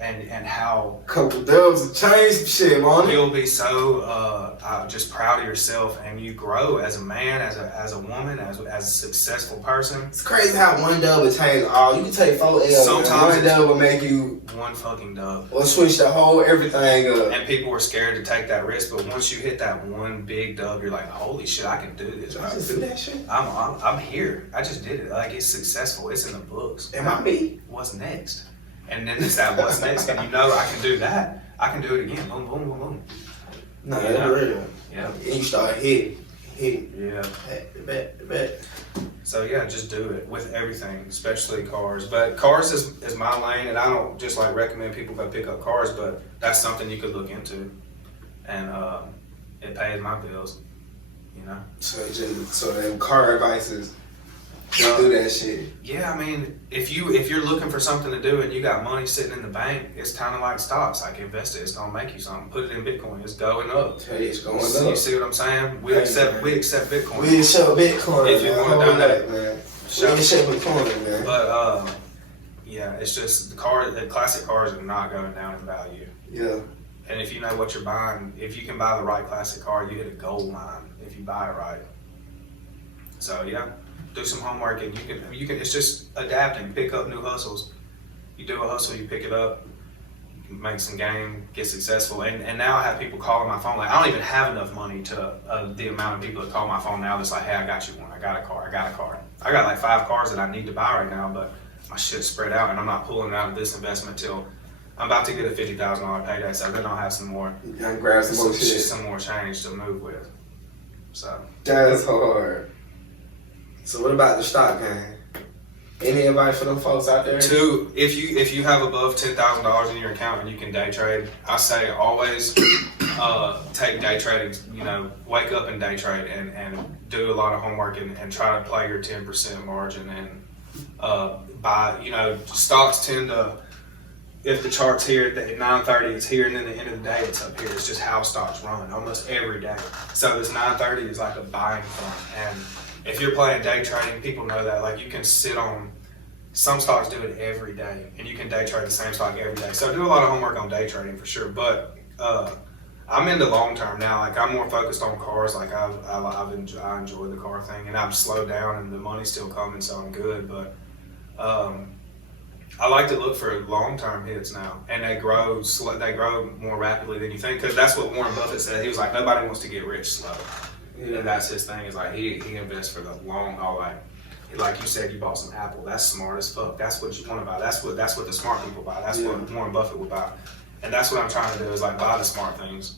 And how couple dubs will change some shit, man. You'll be so just proud of yourself, and you grow as a man, as a woman, as a successful person. It's crazy how one dub will change all. You can take 4 L's. Sometimes one dub will make you one fucking dub. Or switch the whole everything up. And people were scared to take that risk, but once you hit that one big dub, you're like, holy shit, I can do this. I just do that shit. I'm here. I just did it. Like, it's successful. It's in the books. Am I me? What's next? And then it's that what's next, and you know I can do that. I can do it again. Boom, boom, boom, boom. No, that's real. Yeah. And you start hitting. Yeah. Bet. So yeah, just do it with everything, especially cars. But cars is my lane, and I don't just like recommend people go pick up cars, but that's something you could look into, and it pays my bills. You know. So then car advice is. Do that shit. Yeah, I mean, if you're looking for something to do and you got money sitting in the bank, it's kind of like stocks. Like, invest it. It's gonna make you something. Put it in Bitcoin. It's going up. Hey, it's going up. You see what I'm saying? We accept Bitcoin. We accept Bitcoin. If you want to donate, man. We accept Bitcoin, man. But yeah, it's just the classic cars are not going down in value. Yeah. And if you know what you're buying, if you can buy the right classic car, you hit a gold mine if you buy it right. So yeah. Do some homework, and you can. It's just adapting. Pick up new hustles. You do a hustle, you pick it up, make some game, get successful. And now I have people calling my phone. Like, I don't even have enough money to the amount of people that call my phone now. That's like, hey, I got you one. I got a car. I got like 5 cars that I need to buy right now, but my shit's spread out, and I'm not pulling it out of this investment till I'm about to get a $50,000 payday. So then I'll have some more. You can grab some more shit. Some more change to move with. So that's hard. So what about the stock game? Any advice for them folks out there? If you have above $10,000 in your account and you can day trade, I say always take day trading. You know, wake up and day trade and do a lot of homework and try to play your 10% margin and buy. You know, stocks tend to. If the chart's here at 9:30, it's here, and then at the end of the day, it's up here. It's just how stocks run almost every day. So this 9:30 is like a buying point, and if you're playing day trading, people know that. Like, you can sit on, some stocks do it every day, and you can day trade the same stock every day. So do a lot of homework on day trading for sure. But I'm into long term now. Like, I'm more focused on cars. Like, I enjoy the car thing, and I've slowed down, and the money's still coming, so I'm good. But I like to look for long term hits now, and they grow more rapidly than you think. Because that's what Warren Buffett said. He was like, nobody wants to get rich slow. Yeah. And that's his thing. Is like he invests for the long haul. Like you said, you bought some Apple. That's smart as fuck. That's what you want to buy. That's what the smart people buy. That's what Warren Buffett would buy. And that's what I'm trying to do. Is like buy the smart things.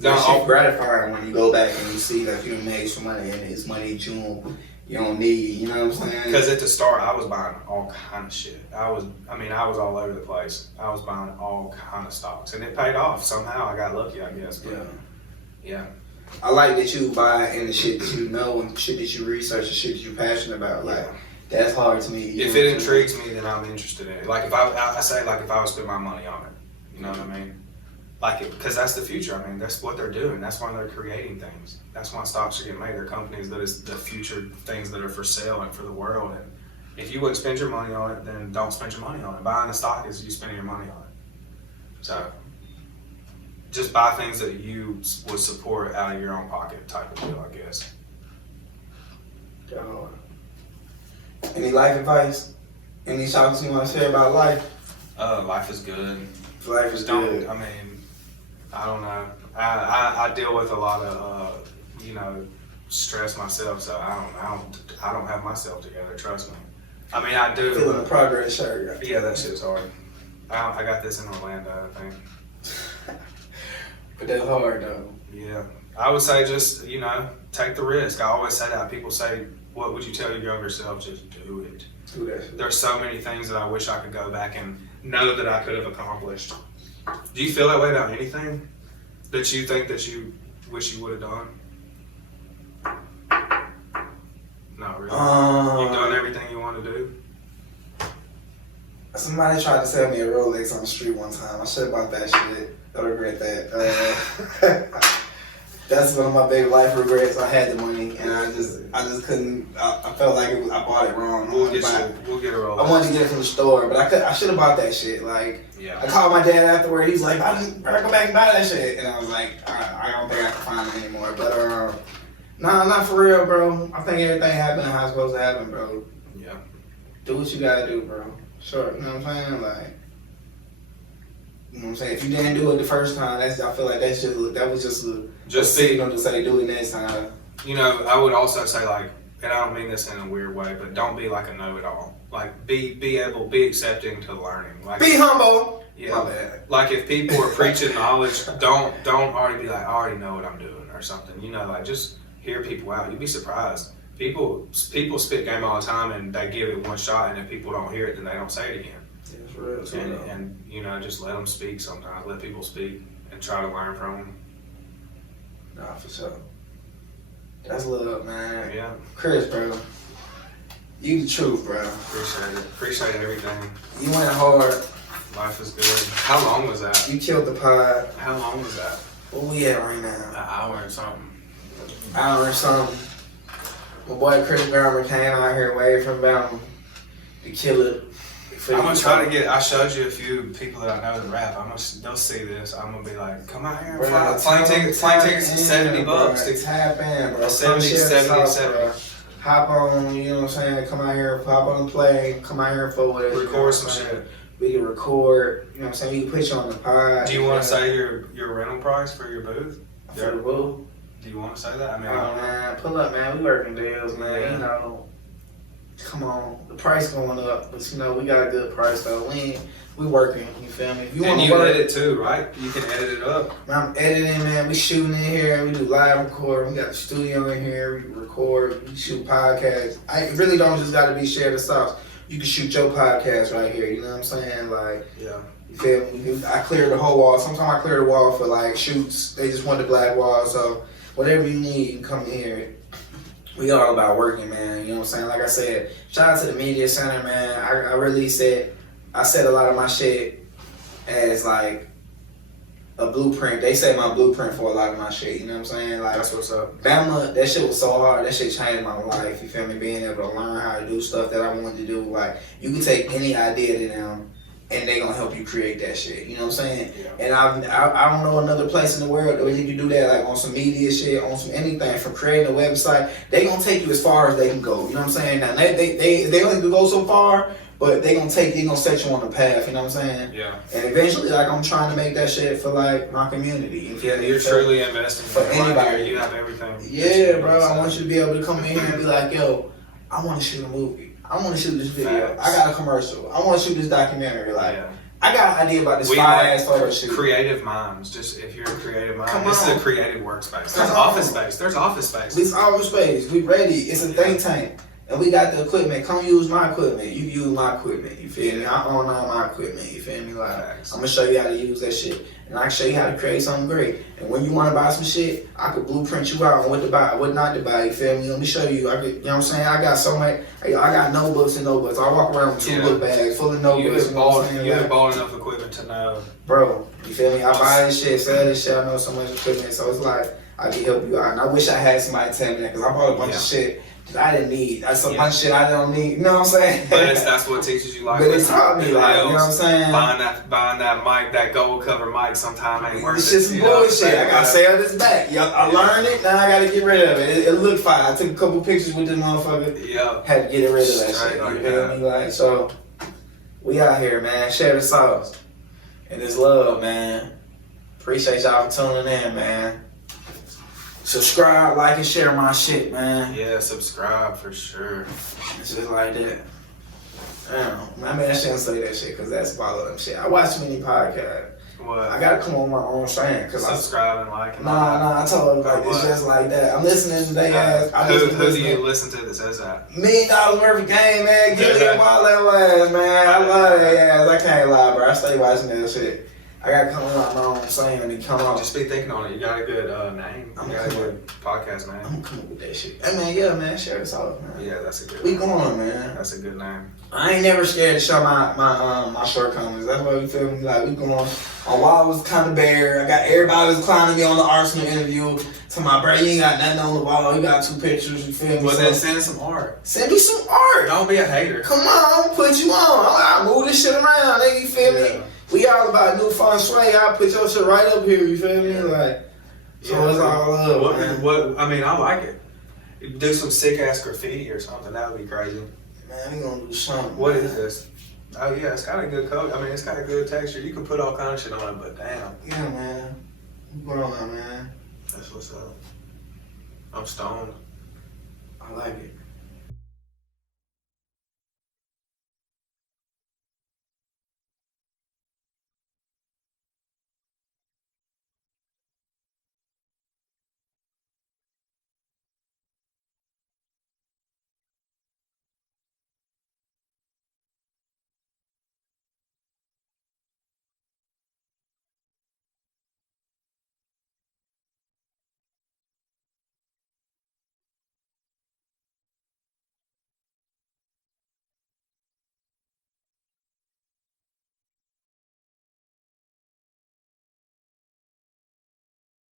It's gratifying when you go back and you see like you made some money and it's money that you don't need. You know what I'm saying? Because at the start, I was buying all kind of shit. I was all over the place. I was buying all kind of stocks, and it paid off somehow. I got lucky, I guess. But yeah. I like that you buy in the shit that you know and shit that you research and shit that you're passionate about. Like, that's hard to me. If it intrigues me, then I'm interested in it. Like, if I would spend my money on it. You know what I mean? because that's the future. I mean, that's what they're doing. That's why they're creating things. That's why stocks are getting made. They're companies that is the future things that are for sale and for the world. And if you wouldn't spend your money on it, then don't spend your money on it. Buying a stock is you spending your money on it. So just buy things that you would support out of your own pocket type of deal, I guess. Any life advice? Any topics you want to share about life? Life is good. Life is good. I mean, I don't know. I deal with a lot of stress myself, so I don't have myself together. Trust me. I mean, I do. Feeling the progress, sure. Yeah, that shit's hard. I got this in Orlando, I think. But that's hard though. Yeah, I would say just take the risk. I always say that. People say, "What would you tell your younger self?" Just do it. Do that shit. There's so many things that I wish I could go back and know that I could have accomplished. Do you feel that way about anything that you think that you wish you would have done? Not really. You've done everything you want to do? Somebody tried to sell me a Rolex on the street one time. I should have bought that shit. I regret that. That's one of my big life regrets. I had the money and I just couldn't. I felt like I bought it wrong. We'll get a Rolex. I wanted to get it from the store, but I should have bought that shit. Like, yeah. I called my dad afterward. He was like, "I go back and buy that shit," and I was like, "I don't think I can find it anymore." But nah, not for real, bro. I think everything happened how it's supposed to happen, bro. Yeah. Do what you gotta do, bro. Sure, you know what I'm saying? Like, you know what I'm saying? If you didn't do it the first time, I feel like that was just a signal to say do it next time. I would also say, like, and I don't mean this in a weird way, but don't be like a know-it-all. Like, be accepting to learning. Like, be humble. Yeah. My bad. Like, if people are preaching knowledge, don't already be like, I already know what I'm doing or something. Like, just hear people out. You'd be surprised. People spit game all the time and they give it one shot, and if people don't hear it, then they don't say it again. Yeah, it's real. And just let them speak sometimes. Let people speak and try to learn from them. Nah, for sure. That's love, man. Yeah. Chris, bro. You the truth, bro. Appreciate it. Appreciate everything. You went hard. Life is good. How long was that? You killed the pod. How long was that? Where we at right now? An hour or something. Hour or something. My boy Chris Garber came out here way from Bama to kill it. I'm gonna try to I showed you a few people that I know that rap. they'll see this. I'm gonna be like, come out here and fly. Plane tickets is $70. Tap in, bro. 70. Hop on, you know what I'm saying? Come out here, hop on the plane, come out here for it. Record some shit. We can record, you know what I'm saying? We can put you on the pod. Do you want to say your rental price for your booth? For the booth? Do you want to say that? I mean, man, pull up, man. We working deals, man. Yeah. Come on, the price going up, but we got a good price though. We working. You feel me? If you want to work, edit too, right? You can edit it up. Man, I'm editing, man. We shooting in here. We do live recording. We got the studio in here. We record. We shoot podcasts. I really don't just got to be share the sauce. You can shoot your podcast right here. You know what I'm saying? Like, yeah. You feel me? I clear the whole wall. Sometimes I clear the wall for like shoots. They just want the black wall. So whatever you need, you can come in here. We all about working, man. You know what I'm saying? Like I said, shout out to the media center, man. I really said a lot of my shit as like a blueprint. They say my blueprint for a lot of my shit. You know what I'm saying? Like, that's what's up. Bama, that shit was so hard. That shit changed my life. You feel me? Being able to learn how to do stuff that I wanted to do. Like, you can take any idea to them, and they gonna help you create that shit. You know what I'm saying? Yeah. And I don't know another place in the world where you can do that, like on some media shit, on some anything, from creating a website. They gonna take you as far as they can go. You know what I'm saying? Now they only can go so far, but they gonna set you on the path. You know what I'm saying? Yeah. And eventually, like, I'm trying to make that shit for like my community. You're truly investing for anybody. Right. You have everything. Yeah, bro. I want you to be able to come in here and be like, yo, I want to shoot a movie. I want to shoot this video. Facts. I got a commercial. I want to shoot this documentary. Like, yeah. I got an idea about this fire-ass photo shoot. Creative minds. Just if you're a creative mind, Come this on. is a creative workspace. There's office space. This office space. We ready. It's a think tank. And we got the equipment. Come use my equipment. You use my equipment. You feel me? I own all my equipment. You feel me? Like, Facts. I'm gonna show you how to use that shit. And I can show you how to create something great. And when you wanna buy some shit, I could blueprint you out on what to buy, what not to buy. You feel me? Let me show you. You know what I'm saying? I got so much. I got notebooks and notebooks. I walk around with 2 book bags full of You notebooks. have You know what I'm saying? you have Like, bought enough equipment to know. bro, you feel me? I buy this shit, sell this shit. I know so much equipment. So it's like, I can help you out. And I wish I had somebody tell me that, because I bought a bunch of shit that I didn't need. That's a bunch of shit I don't need. You know what I'm saying? But that's what teaches you like. But it taught me, like, you know what I'm saying? Buying that mic, that gold cover mic, sometime ain't worth it. This shit's some bullshit. I gotta sell this back. Yep, I learned it, now I gotta get rid of it. It looked fine. I took a couple pictures with this motherfucker. Yeah. Had to get rid of that Straight shit. like You feel that. me? Like, so, we out here, man. Share the sauce. And this love, man. Appreciate y'all for tuning in, man. Subscribe, like, and share my shit, man. Yeah, subscribe for sure. It's just like that. Damn, I mean, I shouldn't say that shit, because that's follow them shit. I watch too many podcasts. What? I gotta come on my own saying, because Subscribe and like. And Nah, I told him, like, it's just like that. I'm listening to they ass. Who do you listen to that says that? $1 million worth of game, man. Give me that wallet ass, man. I love that ass. I can't lie, bro. I stay watching that shit. I gotta come on my own saying and come on. Just be thinking on it. You got a good name. You got a good podcast I'm name. gonna come up with that shit. Hey, man, yeah, man. Share this off, man. Yeah, that's a good. We going, man. That's a good name. I ain't never scared to show my shortcomings. That's why we feel me. Like, we going. My wall was kind of bare. I got everybody was clowning me on the Arsenal interview. To my bro, you ain't got nothing on the wall. You got 2 pictures. You feel me? Well, So, then send some art. send me some art. Don't be a hater. Come on, I'm gonna put you on. I'll move this shit around, nigga. You feel me? We all about new feng shui. I'll put your shit right up here. You feel me? Like, so it's all up, man. What? I mean, I like it. Do some sick ass graffiti or something. That would be crazy. Man, we gonna do something. What man. is this? Oh yeah, it's got a good coat. I mean, it's got a good texture. You can put all kind of shit on it, but damn, Yeah, man. What's going on, man? that's what's up. I'm stoned. I like it.